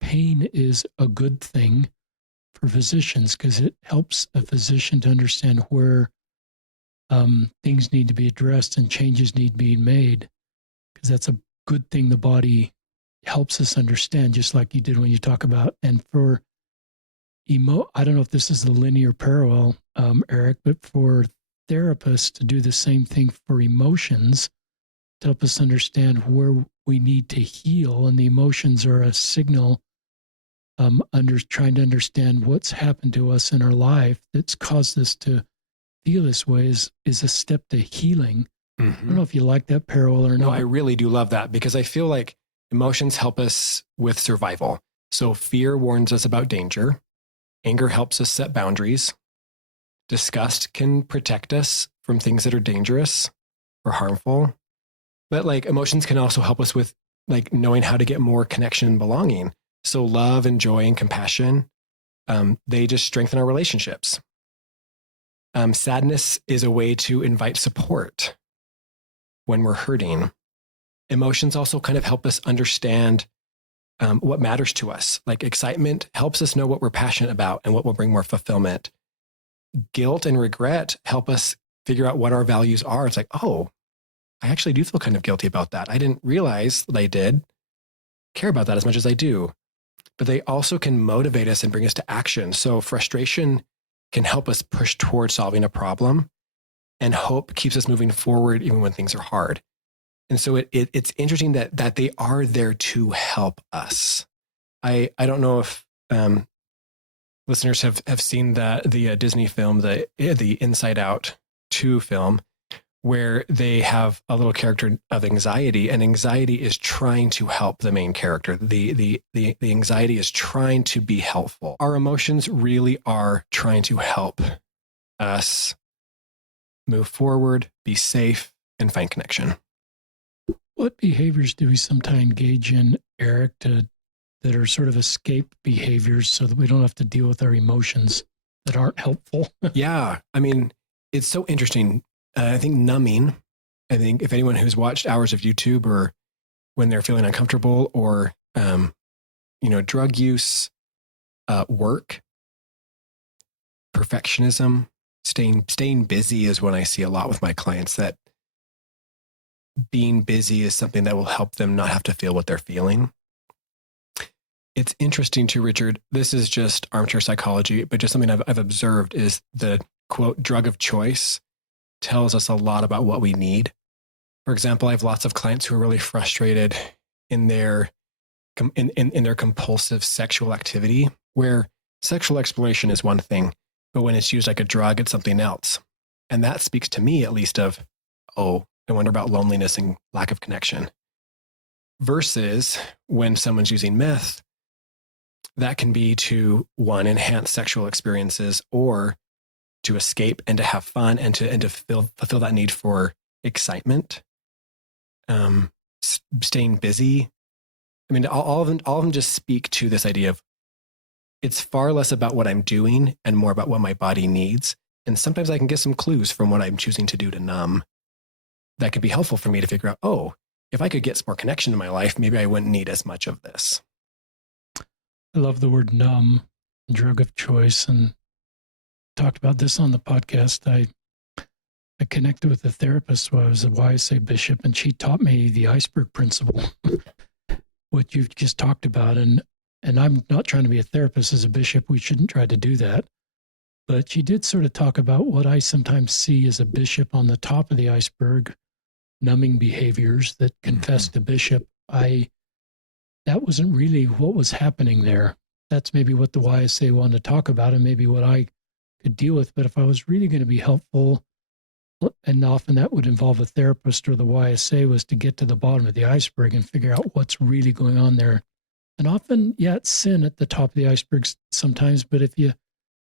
pain is a good thing for physicians because it helps a physician to understand where things need to be addressed and changes need to be made, because that's a good thing the body helps us understand, just like you did when you talk about. And for I don't know if this is a linear parallel, Eric, but for therapists to do the same thing for emotions to help us understand where we need to heal, and the emotions are a signal trying to understand what's happened to us in our life that's caused us to feel this way is a step to healing. I don't know if you like that parallel or not. No, I really do love that, because I feel like emotions help us with survival. So fear warns us about danger. Anger helps us set boundaries. Disgust can protect us from things that are dangerous or harmful. But like emotions can also help us with like knowing how to get more connection and belonging. So love and joy and compassion, they just strengthen our relationships. Sadness is a way to invite support when we're hurting. Emotions also kind of help us understand what matters to us. Like excitement helps us know what we're passionate about and what will bring more fulfillment. Guilt and regret help us figure out what our values are. It's like, oh, I actually do feel kind of guilty about that. I didn't realize that I did care about that as much as I do. But they also can motivate us and bring us to action. So frustration can help us push towards solving a problem, and hope keeps us moving forward even when things are hard. And so it's interesting that they are there to help us. I don't know if listeners have seen the Disney film, the Inside Out 2 film, where they have a little character of anxiety, and anxiety is trying to help the main character. The anxiety is trying to be helpful. Our emotions really are trying to help us move forward, be safe, and find connection. What behaviors do we sometimes engage in, Eric, that are sort of escape behaviors so that we don't have to deal with our emotions that aren't helpful? Yeah. I mean, it's so interesting. I think numbing, I think if anyone who's watched hours of YouTube, or when they're feeling uncomfortable, or, drug use, work, perfectionism, staying busy is what I see a lot with my clients, that being busy is something that will help them not have to feel what they're feeling. It's interesting too, Richard. This is just armchair psychology, but just something I've observed is the quote drug of choice tells us a lot about what we need. For example, I have lots of clients who are really frustrated in their compulsive sexual activity, where sexual exploration is one thing, but when it's used like a drug, it's something else. And that speaks to me, at least, of, oh, I wonder about loneliness and lack of connection. Versus when someone's using meth, that can be to, one, enhance sexual experiences, or to escape and to have fun and to fulfill that need for excitement, staying busy. I mean, all of them just speak to this idea of it's far less about what I'm doing and more about what my body needs. And sometimes I can get some clues from what I'm choosing to do to numb that could be helpful for me to figure out, oh, if I could get some more connection in my life, maybe I wouldn't need as much of this. I love the word numb, drug of choice, and talked about this on the podcast. I connected with a therapist who was a YSA bishop, and she taught me the iceberg principle, what you've just talked about. And I'm not trying to be a therapist as a bishop. We shouldn't try to do that. But she did sort of talk about what I sometimes see as a bishop on the top of the iceberg, numbing behaviors that confess to bishop. That wasn't really what was happening there. That's maybe what the YSA wanted to talk about and maybe what I could deal with. But if I was really going to be helpful, and often that would involve a therapist or the YSA, was to get to the bottom of the iceberg and figure out what's really going on there. And often, yeah, it's sin at the top of the iceberg sometimes, but if you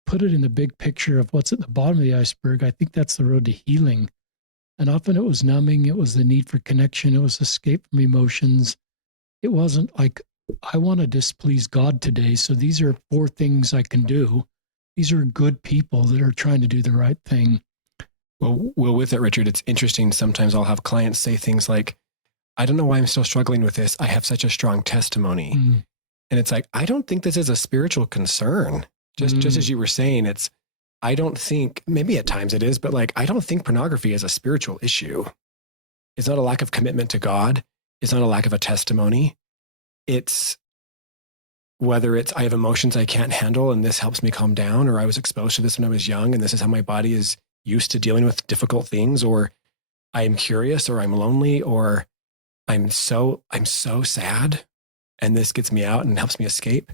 put it in the big picture of what's at the bottom of the iceberg, I think that's the road to healing. And often it was numbing, it was the need for connection, it was escape from emotions. It wasn't like, I want to displease God today, so these are 4 things I can do. These are good people that are trying to do the right thing. Well, with it, Richard, it's interesting. Sometimes I'll have clients say things like, I don't know why I'm still struggling with this. I have such a strong testimony. And it's like, I don't think this is a spiritual concern. Just as you were saying, I don't think, maybe at times it is, but like, I don't think pornography is a spiritual issue. It's not a lack of commitment to God. It's not a lack of a testimony. It's whether it's, I have emotions I can't handle and this helps me calm down, or I was exposed to this when I was young and this is how my body is used to dealing with difficult things, or I'm curious, or I'm lonely, or I'm so sad and this gets me out and helps me escape.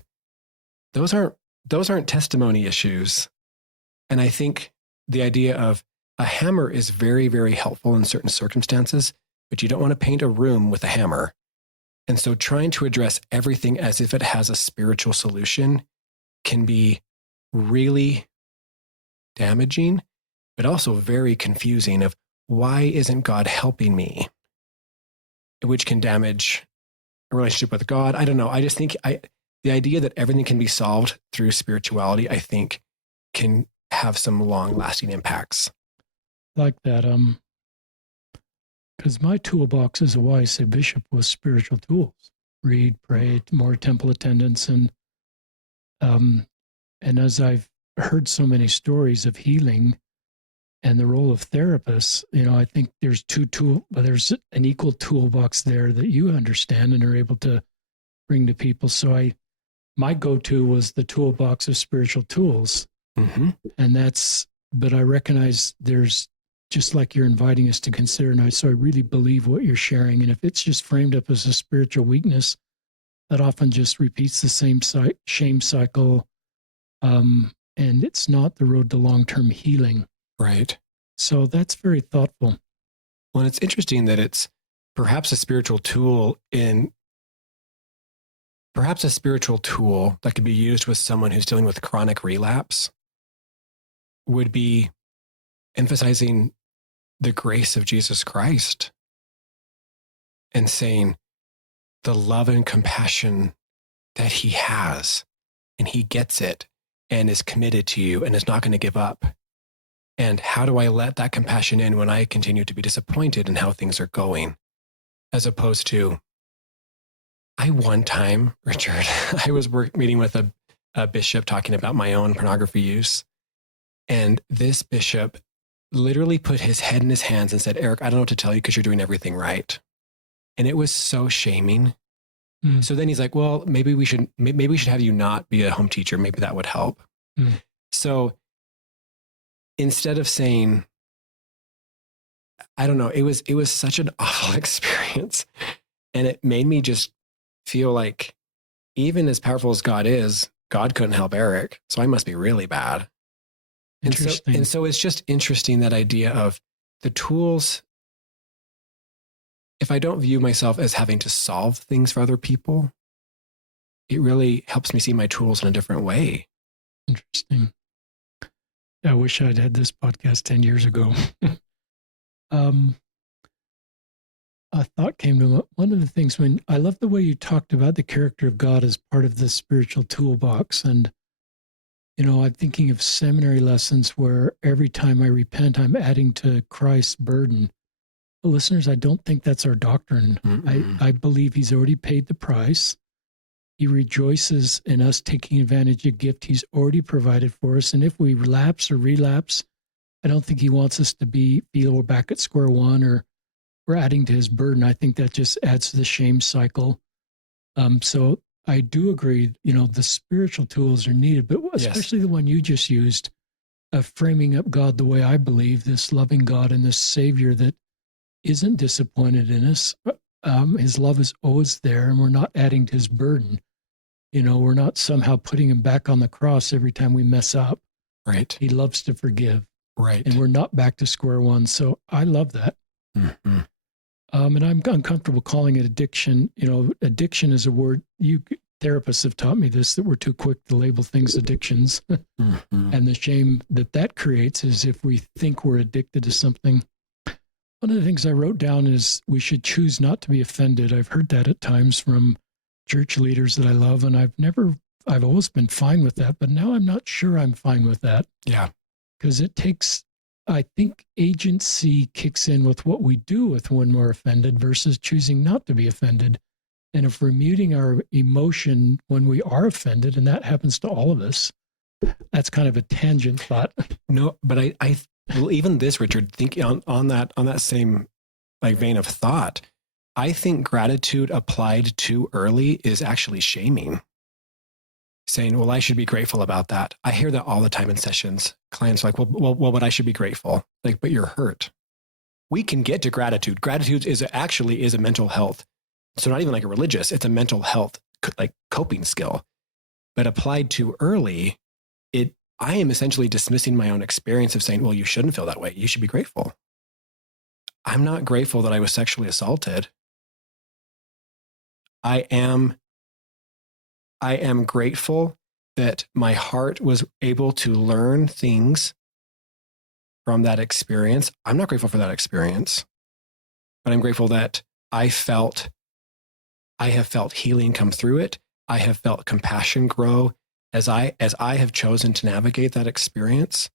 Those aren't testimony issues. And I think the idea of a hammer is very, very helpful in certain circumstances, but you don't want to paint a room with a hammer. And so trying to address everything as if it has a spiritual solution can be really damaging, but also very confusing of why isn't God helping me? Which can damage a relationship with God. I don't know. I just think the idea that everything can be solved through spirituality, I think, can have some long-lasting impacts. Like that, because my toolbox as a YSA bishop was spiritual tools: read, pray, more temple attendance, and as I've heard so many stories of healing and the role of therapists, I think there's there's an equal toolbox there that you understand and are able to bring to people. So my go-to was the toolbox of spiritual tools. And but I recognize there's, just like you're inviting us to consider, and so I really believe what you're sharing. And if it's just framed up as a spiritual weakness, that often just repeats the same shame cycle. And it's not the road to long-term healing. Right. So that's very thoughtful. Well, it's interesting that it's perhaps a spiritual tool that could be used with someone who's dealing with chronic relapse would be emphasizing the grace of Jesus Christ and saying the love and compassion that he has, and he gets it and is committed to you and is not going to give up. And how do I let that compassion in when I continue to be disappointed in how things are going? As opposed to, one time, Richard, I was meeting with a bishop talking about my own pornography use. And this bishop literally put his head in his hands and said, Eric, I don't know what to tell you because you're doing everything right. And it was so shaming. Mm. So then he's like, well, maybe we should have you not be a home teacher. Maybe that would help. Mm. So instead of saying, I don't know, it was such an awful experience. And it made me just feel like even as powerful as God is, God couldn't help Eric. So I must be really bad. Interesting. And so it's just interesting, that idea of the tools. If I don't view myself as having to solve things for other people, it really helps me see my tools in a different way. Interesting. I wish I'd had this podcast 10 years ago. A thought came to me. One of the things, when I love the way you talked about the character of God as part of the spiritual toolbox. And, I'm thinking of seminary lessons where every time I repent, I'm adding to Christ's burden. But listeners, I don't think that's our doctrine. I believe he's already paid the price. He rejoices in us taking advantage of a gift he's already provided for us. And if we relapse, I don't think he wants us to feel we're back at square one or we're adding to his burden. I think that just adds to the shame cycle. So I do agree, the spiritual tools are needed, but especially the one you just used of framing up God the way I believe, this loving God and this Savior that isn't disappointed in us. His love is always there, and we're not adding to his burden. We're not somehow putting him back on the cross every time we mess up. Right. He loves to forgive. Right. And we're not back to square one. So I love that. Mm-hmm. And I'm uncomfortable calling it addiction. Addiction is a word, therapists have taught me this, that we're too quick to label things addictions. Mm-hmm. And the shame that creates is if we think we're addicted to something. One of the things I wrote down is we should choose not to be offended. I've heard that at times from church leaders that I love, and I've always been fine with that, but now I'm not sure I'm fine with that. Yeah. Because I think agency kicks in with what we do with when we're offended versus choosing not to be offended. And if we're muting our emotion when we are offended, and that happens to all of us, that's kind of a tangent thought. No, but well, even this, Richard, thinking on that same vein of thought, I think gratitude applied too early is actually shaming. Saying, well, I should be grateful about that. I hear that all the time in sessions. Clients are like, well, but I should be grateful. But you're hurt. We can get to gratitude. Gratitude is a mental health. So not even like a religious, it's a mental health, coping skill. But applied too early, I am essentially dismissing my own experience of saying, well, you shouldn't feel that way. You should be grateful. I'm not grateful that I was sexually assaulted. I am grateful that my heart was able to learn things from that experience. I'm not grateful for that experience, but I'm grateful that I have felt healing come through it. I have felt compassion grow as I have chosen to navigate that experience.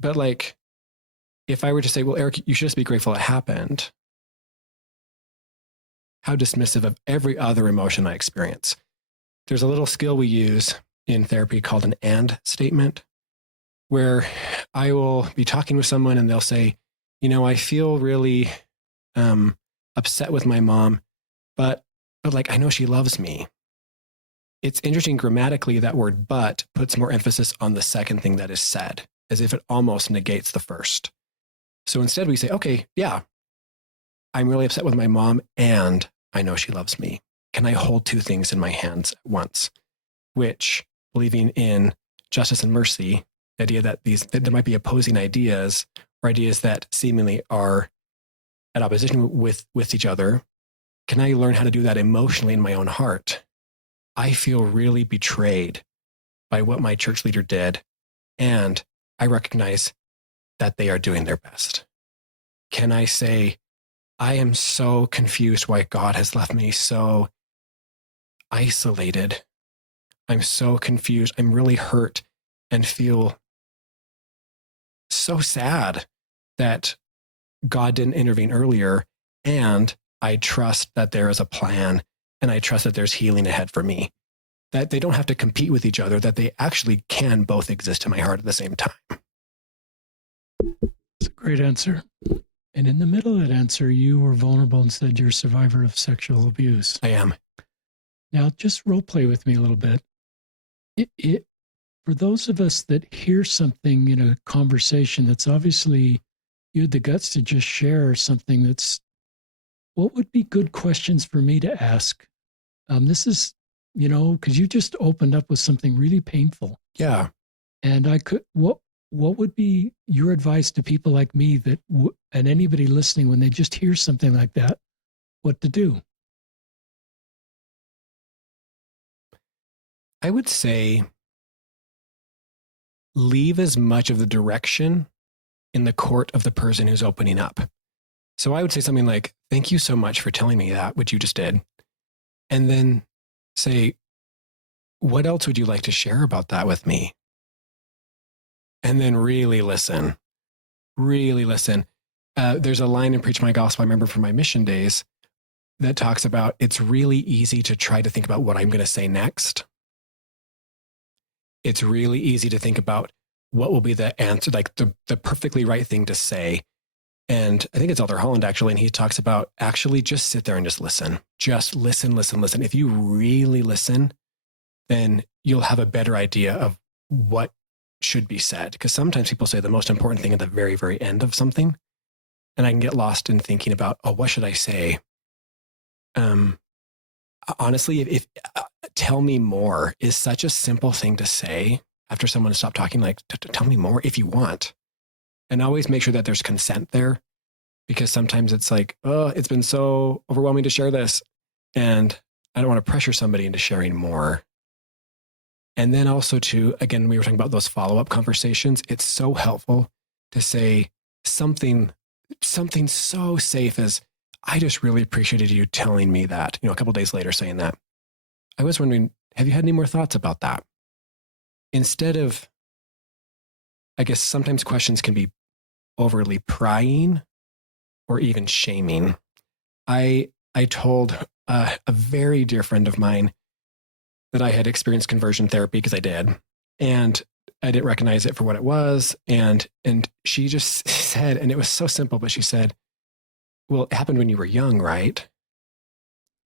But if I were to say, well, Eric, you should just be grateful it happened, how dismissive of every other emotion I experience. There's a little skill we use in therapy called an and statement, where I will be talking with someone and they'll say, I feel really upset with my mom, but I know she loves me. It's interesting grammatically, that word but puts more emphasis on the second thing that is said, as if it almost negates the first. So instead we say, okay, yeah, I'm really upset with my mom and I know she loves me. Can I hold two things in my hands at once? Which, believing in justice and mercy, the idea that there might be opposing ideas or ideas that seemingly are at opposition with each other, can I learn how to do that emotionally in my own heart? I feel really betrayed by what my church leader did, and I recognize that they are doing their best. Can I say, I am so confused why God has left me so isolated. I'm so confused. I'm really hurt and feel so sad that God didn't intervene earlier. And I trust that there is a plan, and I trust that there's healing ahead for me. that they don't have to compete with each other, that they actually can both exist in my heart at the same time. It's a great answer. And in the middle of that answer, you were vulnerable and said you're a survivor of sexual abuse. I am. Now, just role play with me a little bit. For those of us that hear something in a conversation that's obviously you had the guts to just share something that's, what would be good questions for me to ask? This is, because you just opened up with something really painful. Yeah. And what would be your advice to people like me that, and anybody listening, when they just hear something like that, what to do? I would say leave as much of the direction in the court of the person who's opening up. So I would say something like, thank you so much for telling me that, which you just did. And then say, what else would you like to share about that with me? And then really listen. Really listen. There's a line in Preach My Gospel I remember from my mission days that talks about it's really easy to try to think about what I'm going to say next. It's really easy to think about what will be the answer, like the perfectly right thing to say. And I think it's Elder Holland actually, and he talks about actually just sit there and just listen. Just listen, listen, listen. If you really listen, then you'll have a better idea of what should be said. Because sometimes people say the most important thing at the very, very end of something. And I can get lost in thinking about, oh, what should I say? Honestly, if tell me more is such a simple thing to say after someone has stopped talking, like, tell me more if you want. And always make sure that there's consent there, because sometimes it's like, oh, it's been so overwhelming to share this, and I don't want to pressure somebody into sharing more. And then also again, we were talking about those follow-up conversations. It's so helpful to say something so safe as, I just really appreciated you telling me that, a couple of days later saying that. I was wondering, have you had any more thoughts about that? Instead of, I guess sometimes questions can be overly prying or even shaming. I told a very dear friend of mine that I had experienced conversion therapy, because I did, and I didn't recognize it for what it was. And she just said, and it was so simple, but she said, well, it happened when you were young, right?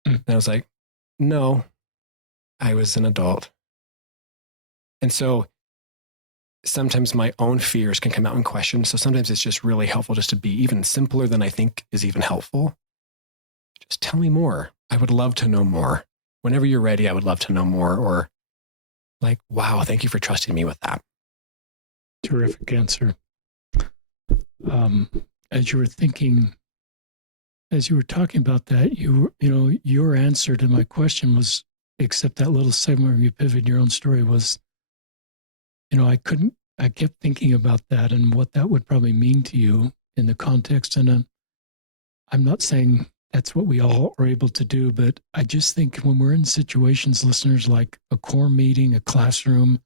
And I was like, no, I was an adult. And so sometimes my own fears can come out in questions. So sometimes it's just really helpful just to be even simpler than I think is even helpful. Just tell me more. I would love to know more. Whenever you're ready, I would love to know more. Or like, wow, thank you for trusting me with that. Terrific answer. As you were talking about that, your answer to my question was, except that little segment where you pivoted your own story, was, I kept thinking about that and what that would probably mean to you in the context. And I'm not saying that's what we all are able to do, but I just think when we're in situations, listeners, like a core meeting, a classroom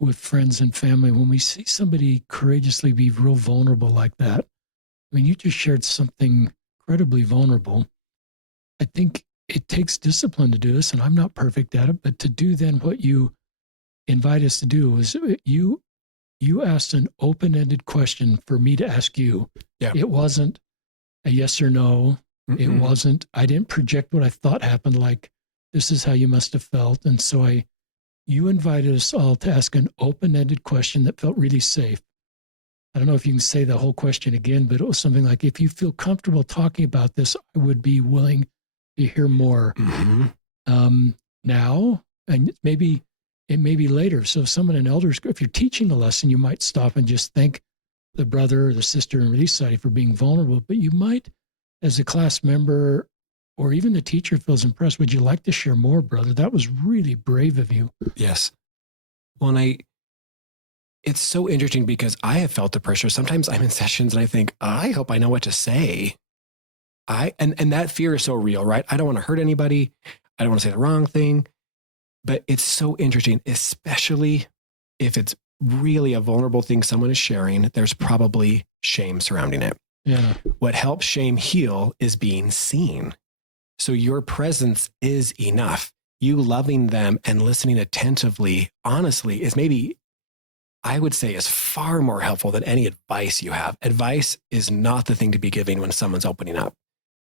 with friends and family, when we see somebody courageously be real vulnerable like that, I mean, you just shared something incredibly vulnerable. I think it takes discipline to do this, and I'm not perfect at it, but to do then what you invite us to do was you asked an open-ended question for me to ask you. Yeah. It wasn't a yes or no. Mm-mm. It wasn't, I didn't project what I thought happened, like, this is how you must have felt. And so you invited us all to ask an open-ended question that felt really safe. I don't know if you can say the whole question again, but it was something like, if you feel comfortable talking about this, I would be willing to hear more. Mm-hmm. Now, and maybe it may be later. So if someone in elders, if you're teaching a lesson, you might stop and just thank the brother or the sister in Release Society for being vulnerable. But you might, as a class member or even the teacher feels impressed, would you like to share more, brother? That was really brave of you. Yes. Well, and it's so interesting because I have felt the pressure. Sometimes I'm in sessions and I think, I hope I know what to say. And that fear is so real, right? I don't want to hurt anybody. I don't want to say the wrong thing. But it's so interesting, especially if it's really a vulnerable thing someone is sharing, there's probably shame surrounding it. Yeah. What helps shame heal is being seen. So your presence is enough. you loving them and listening attentively, honestly, is maybe, I would say, is far more helpful than any advice you have. Advice is not the thing to be giving when someone's opening up.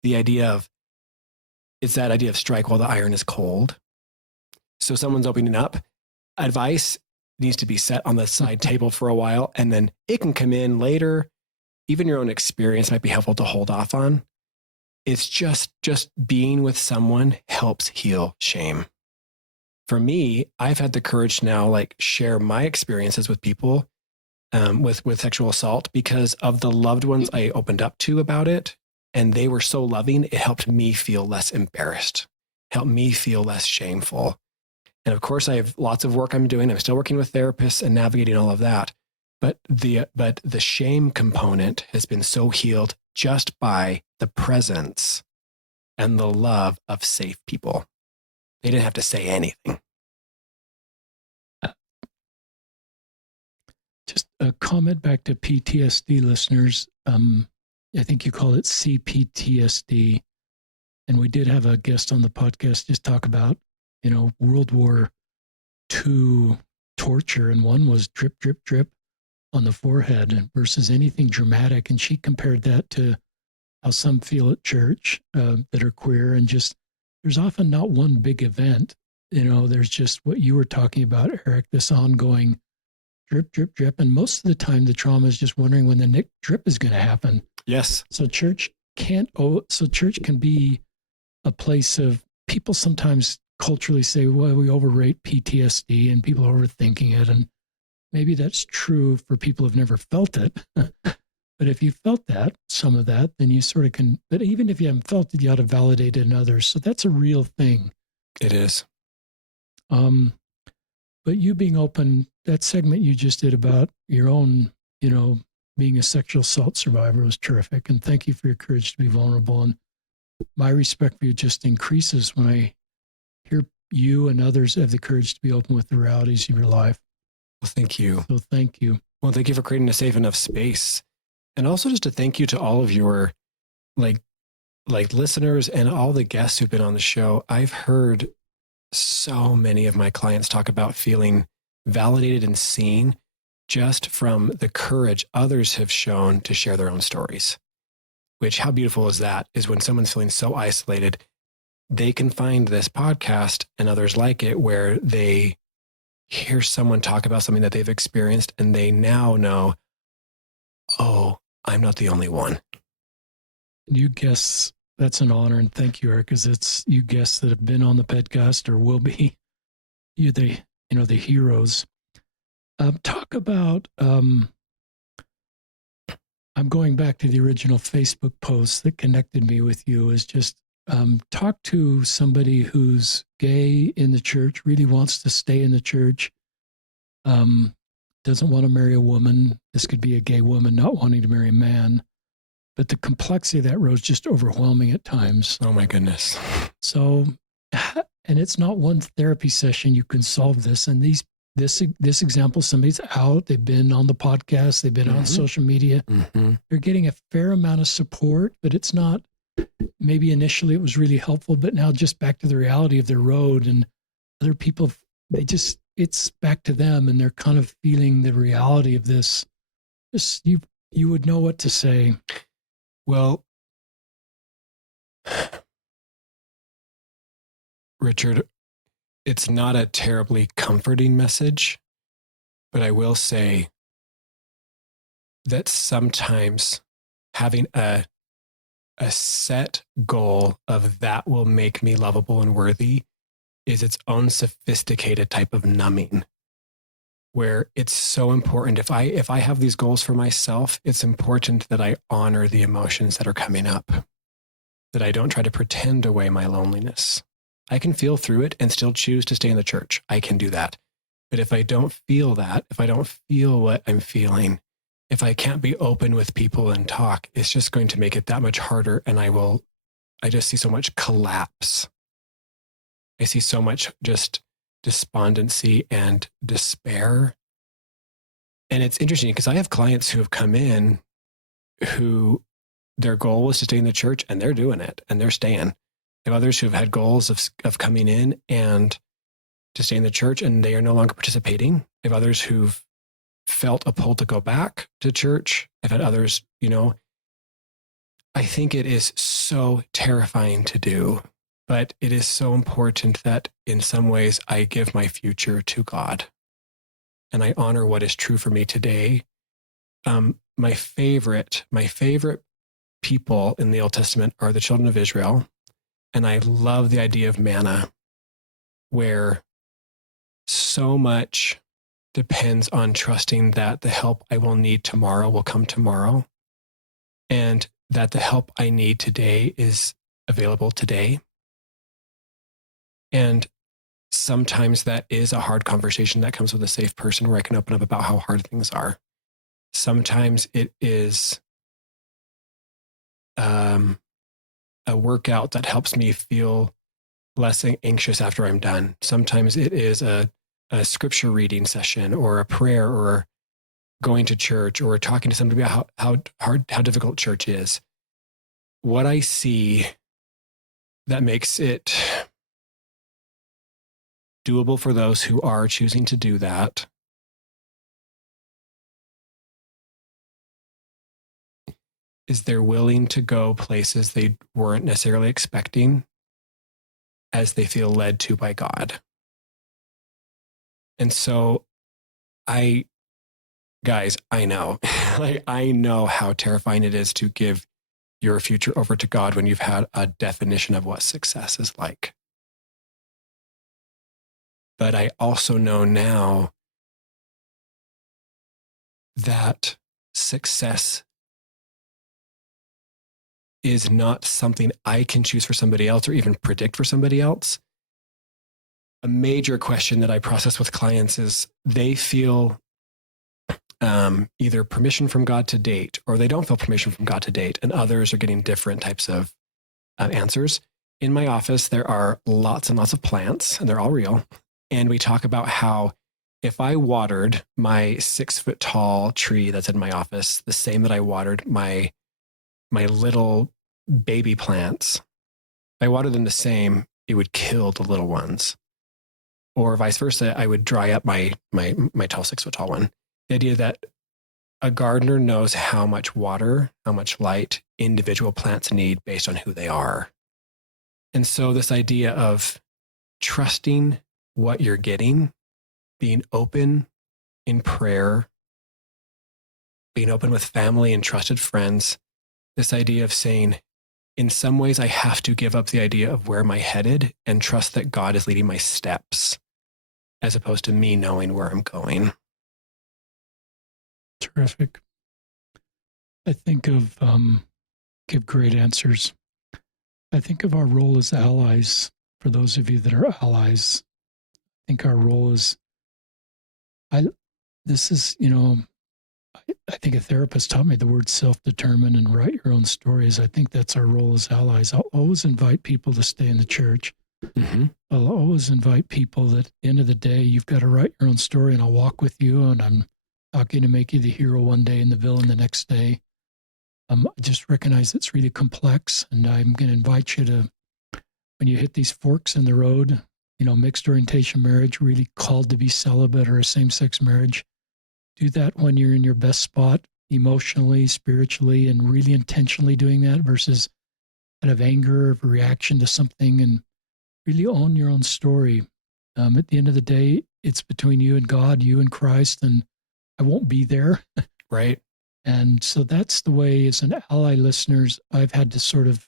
It's that idea of strike while the iron is cold. So someone's opening up, advice needs to be set on the side table for a while, and then it can come in later. Even your own experience might be helpful to hold off on. It's just being with someone helps heal shame. For me, I've had the courage now, like, share my experiences with people with sexual assault because of the loved ones I opened up to about it. And they were so loving, it helped me feel less embarrassed, helped me feel less shameful. And of course, I have lots of work I'm doing. I'm still working with therapists and navigating all of that. But the shame component has been so healed just by the presence and the love of safe people. They didn't have to say anything. Just a comment back to PTSD listeners. I think you call it CPTSD. And we did have a guest on the podcast just talk about, World War II torture. And one was drip, drip, drip on the forehead versus anything dramatic. And she compared that to how some feel at church that are queer. And just, there's often not one big event. There's just what you were talking about, Eric, this ongoing drip, drip, drip. And most of the time, the trauma is just wondering when the next drip is going to happen. Yes. So church can be a place of, people sometimes culturally say, well, we overrate PTSD and people are overthinking it. And maybe that's true for people who've never felt it. But if you felt some of that, then you sort of can, but even if you haven't felt it, you ought to validate it in others. So that's a real thing. It is. But you being open, that segment you just did about your own, being a sexual assault survivor was terrific. And thank you for your courage to be vulnerable. And my respect for you just increases when I hear you and others have the courage to be open with the realities of your life. Well, thank you. So thank you. Well, thank you for creating a safe enough space. And also just a thank you to all of your like listeners and all the guests who've been on the show. I've heard so many of my clients talk about feeling validated and seen just from the courage others have shown to share their own stories. Which, how beautiful is that? Is when someone's feeling so isolated, they can find this podcast and others like it where they hear someone talk about something that they've experienced and they now know, oh, I'm not the only one. You guests, that's an honor, and thank you, Eric, because it's you guests that have been on the podcast or will be. You're the heroes. Talk about. I'm going back to the original Facebook post that connected me with you. Is just talk to somebody who's gay in the church, really wants to stay in the church. Doesn't want to marry a woman. This could be a gay woman not wanting to marry a man. But the complexity of that road is just overwhelming at times. Oh, my goodness. So, and it's not one therapy session you can solve this. And this example, somebody's out, they've been on the podcast, they've been on social media. Mm-hmm. They're getting a fair amount of support, but it's not, maybe initially it was really helpful, but now just back to the reality of their road and other people, it's back to them and they're kind of feeling the reality of this. Just you would know what to say. Well, Richard, it's not a terribly comforting message, but I will say that sometimes having a set goal of that will make me lovable and worthy is its own sophisticated type of numbing, where it's so important. If I have these goals for myself, it's important that I honor the emotions that are coming up, that I don't try to pretend away my loneliness. I can feel through it and still choose to stay in the church. I can do that. But if I don't feel that, if I don't feel what I'm feeling, if I can't be open with people and talk, it's just going to make it that much harder. And I just see so much collapse. I see so much just despondency and despair. And it's interesting because I have clients who have come in who their goal was to stay in the church and they're doing it and they're staying. I have others who have had goals of coming in and to stay in the church, and they are no longer participating. I have others who've felt a pull to go back to church. I've had others, I think it is so terrifying to do, but it is so important that in some ways I give my future to God and I honor what is true for me today. My favorite people in the Old Testament are the children of Israel. And I love the idea of manna, where so much depends on trusting that the help I will need tomorrow will come tomorrow, and that the help I need today is available today. And sometimes that is a hard conversation that comes with a safe person where I can open up about how hard things are. Sometimes it is a workout that helps me feel less anxious after I'm done. Sometimes it is a scripture reading session or a prayer or going to church or talking to somebody about how difficult church is. What I see that makes it doable for those who are choosing to do that is they're willing to go places they weren't necessarily expecting as they feel led to by God. And so I know, I know how terrifying it is to give your future over to God when you've had a definition of what success is like. But I also know now that success is not something I can choose for somebody else or even predict for somebody else. A major question that I process with clients is they feel either permission from God to date, or they don't feel permission from God to date, and others are getting different types of answers. In my office, there are lots and lots of plants, and they're all real. And we talk about how if I watered my 6-foot tall tree that's in my office the same that I watered my little baby plants, if I watered them the same, it would kill the little ones. Or vice versa, I would dry up my tall 6-foot tall one. The idea that a gardener knows how much water, how much light individual plants need based on who they are. And so this idea of trusting what you're getting, being open in prayer, being open with family and trusted friends, this idea of saying, in some ways, I have to give up the idea of where am I headed and trust that God is leading my steps, as opposed to me knowing where I'm going. Terrific. I think of, give great answers. I think of our role as allies. For those of you that are allies, I think our role is, I think a therapist taught me the word self-determine and write your own stories. I think that's our role as allies. I'll always invite people to stay in the church. Mm-hmm. I'll always invite people that at the end of the day, you've got to write your own story, and I'll walk with you, and I'm not going to make you the hero one day and the villain the next day. I just recognize it's really complex, and I'm going to invite you to, when you hit these forks in the road, mixed orientation marriage, really called to be celibate, or a same-sex marriage, do that when you're in your best spot emotionally, spiritually, and really intentionally doing that versus out of anger, of a reaction to something, and really own your own story. At the end of the day, it's between you and God, you and Christ, and I won't be there. Right. And so that's the way, as an ally, listeners, I've had to sort of,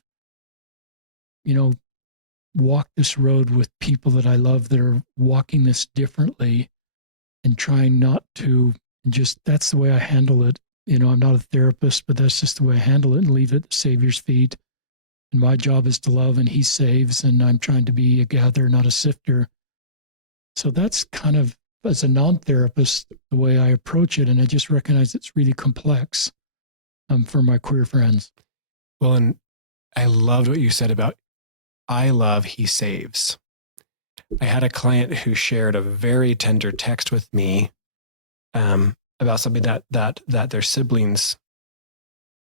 walk this road with people that I love that are walking this differently and trying not to that's the way I handle it. I'm not a therapist, but that's just the way I handle it and leave it at the Savior's feet. And my job is to love, and He saves, and I'm trying to be a gatherer, not a sifter. So that's kind of, as a non-therapist, the way I approach it. And I just recognize it's really complex for my queer friends. Well, and I loved what you said about, I love, He saves. I had a client who shared a very tender text with me about something that their siblings,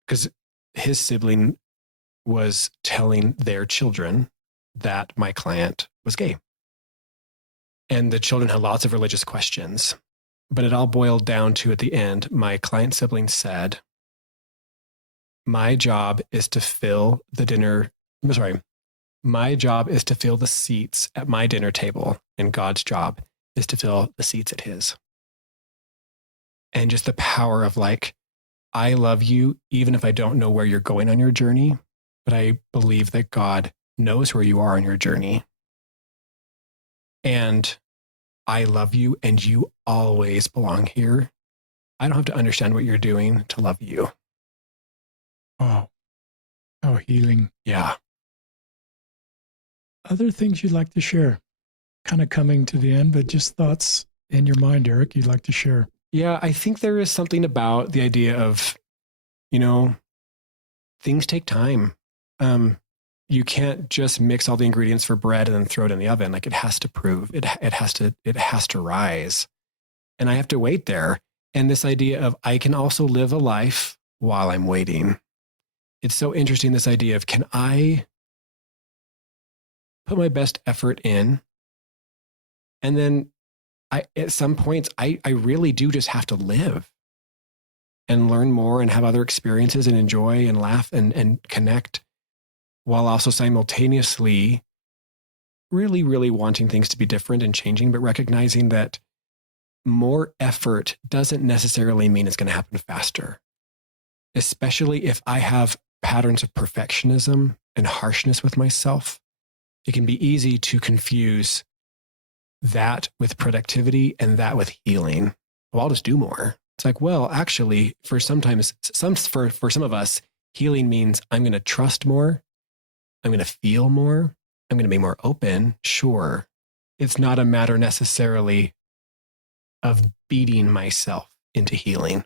because his sibling was telling their children that my client was gay. And the children had lots of religious questions, but it all boiled down to, at the end, my client sibling said, my job is to fill the seats at my dinner table, and God's job is to fill the seats at his. And just the power of like, I love you, even if I don't know where you're going on your journey, but I believe that God knows where you are on your journey. And I love you, and you always belong here. I don't have to understand what you're doing to love you. Oh, how healing. Yeah. Other things you'd like to share? Kind of coming to the end, but just thoughts in your mind, Eric, you'd like to share? Yeah, I think there is something about the idea of, things take time. You can't just mix all the ingredients for bread and then throw it in the oven. Like, it has to prove, it has to rise. And I have to wait there. And this idea of, I can also live a life while I'm waiting. It's so interesting, this idea of, can I put my best effort in? And then at some points, I really do just have to live and learn more and have other experiences and enjoy and laugh and connect, while also simultaneously really, really wanting things to be different and changing, but recognizing that more effort doesn't necessarily mean it's going to happen faster, especially if I have patterns of perfectionism and harshness with myself. It can be easy to confuse that with productivity and that with healing. Well, I'll just do more. It's like, well, actually, for some of us, healing means I'm going to trust more. I'm going to feel more. I'm going to be more open. Sure. It's not a matter necessarily of beating myself into healing.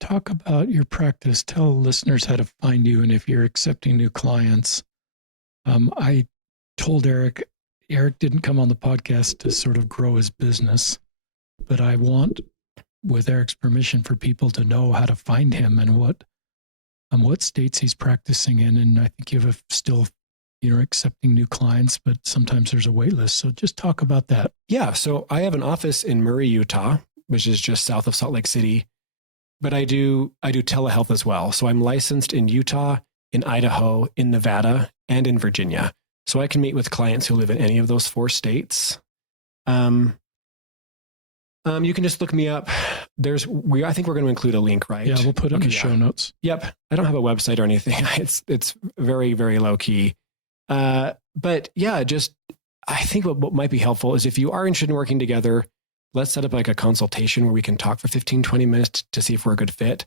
Talk about your practice. Tell listeners how to find you, and if you're accepting new clients. I told Eric didn't come on the podcast to sort of grow his business, but I want, with Eric's permission, for people to know how to find him and what states he's practicing in. And I think you have still, accepting new clients, but sometimes there's a wait list. So just talk about that. Yeah. So I have an office in Murray, Utah, which is just south of Salt Lake City, but I do telehealth as well. So I'm licensed in Utah, in Idaho, in Nevada, and in Virginia. So I can meet with clients who live in any of those 4 states. You can just look me up. I think we're going to include a link, right? Yeah, we'll put it in the show notes. Yep. I don't have a website or anything. It's very, very low key. But yeah, just, I think what might be helpful is, if you are interested in working together, let's set up like a consultation where we can talk for 15, 20 minutes to see if we're a good fit.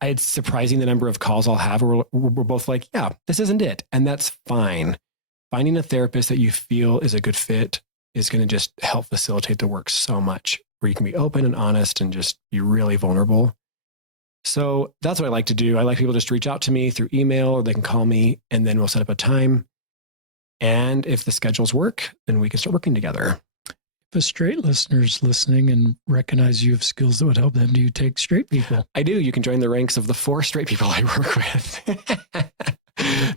It's surprising the number of calls I'll have where we're both like, yeah, this isn't it. And that's fine. Finding a therapist that you feel is a good fit is going to just help facilitate the work so much, where you can be open and honest and just be really vulnerable. So that's what I like to do. I like people just to reach out to me through email, or they can call me, and then we'll set up a time. And if the schedules work, then we can start working together. If a straight listener's listening and recognize you have skills that would help them, do you take straight people? I do. You can join the ranks of the 4 straight people I work with.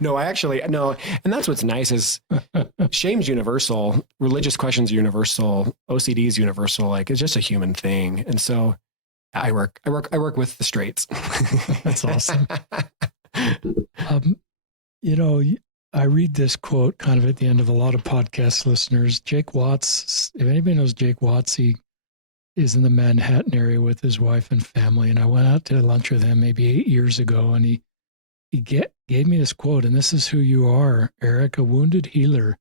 No, and that's what's nice is shame's universal, religious questions are universal, OCD is universal. Like, it's just a human thing. And so I work with the straights. That's awesome. I read this quote kind of at the end of a lot of podcast listeners. Jake Watts, if anybody knows Jake Watts, he is in the Manhattan area with his wife and family. And I went out to lunch with him maybe 8 years ago, and he gave me this quote, and this is who you are, Eric, a wounded healer.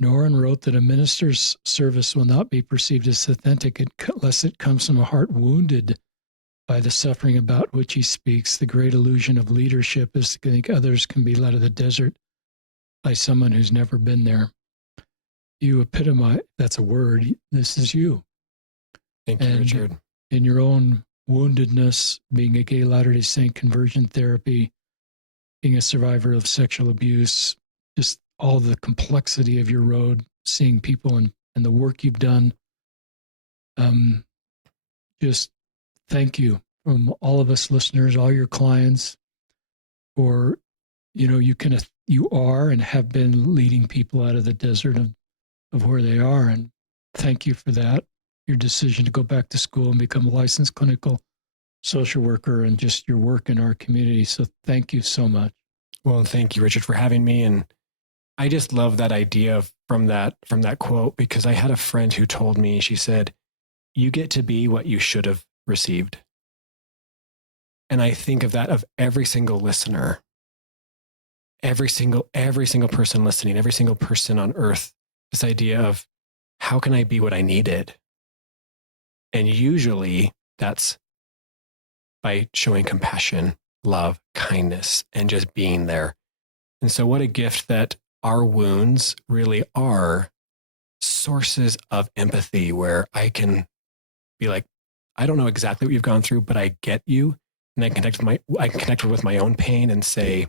Noren wrote that a minister's service will not be perceived as authentic unless it comes from a heart wounded by the suffering about which he speaks. The great illusion of leadership is to think others can be led to the desert by someone who's never been there. You epitomize, that's a word, this is you. Thank you, Richard. In your own woundedness, being a gay Latter-day Saint, conversion therapy, being a survivor of sexual abuse, just all the complexity of your road, seeing people and the work you've done. Just thank you from all of us listeners, all your clients. or, you are and have been leading people out of the desert of where they are. And thank you for that. Your decision to go back to school and become a licensed clinical social worker and just your work in our community. So thank you so much. Well, thank you, Richard, for having me. And I just love that idea from that quote, because I had a friend who told me, she said, you get to be what you should have received. And I think of that of every single listener, every single person listening, every single person on earth, this idea of how can I be what I needed? And usually that's by showing compassion, love, kindness, and just being there. And so what a gift that our wounds really are sources of empathy, where I can be like, I don't know exactly what you've gone through, but I get you. And I can connect with my own pain and say,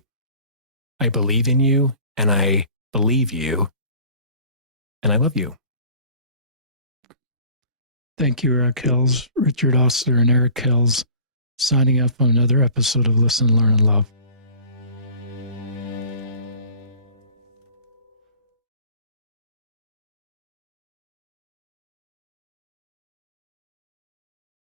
I believe in you and I believe you and I love you. Thank you, Eric Hales, Richard Ostler, and Eric Hales, signing up on another episode of Listen, Learn, and Love.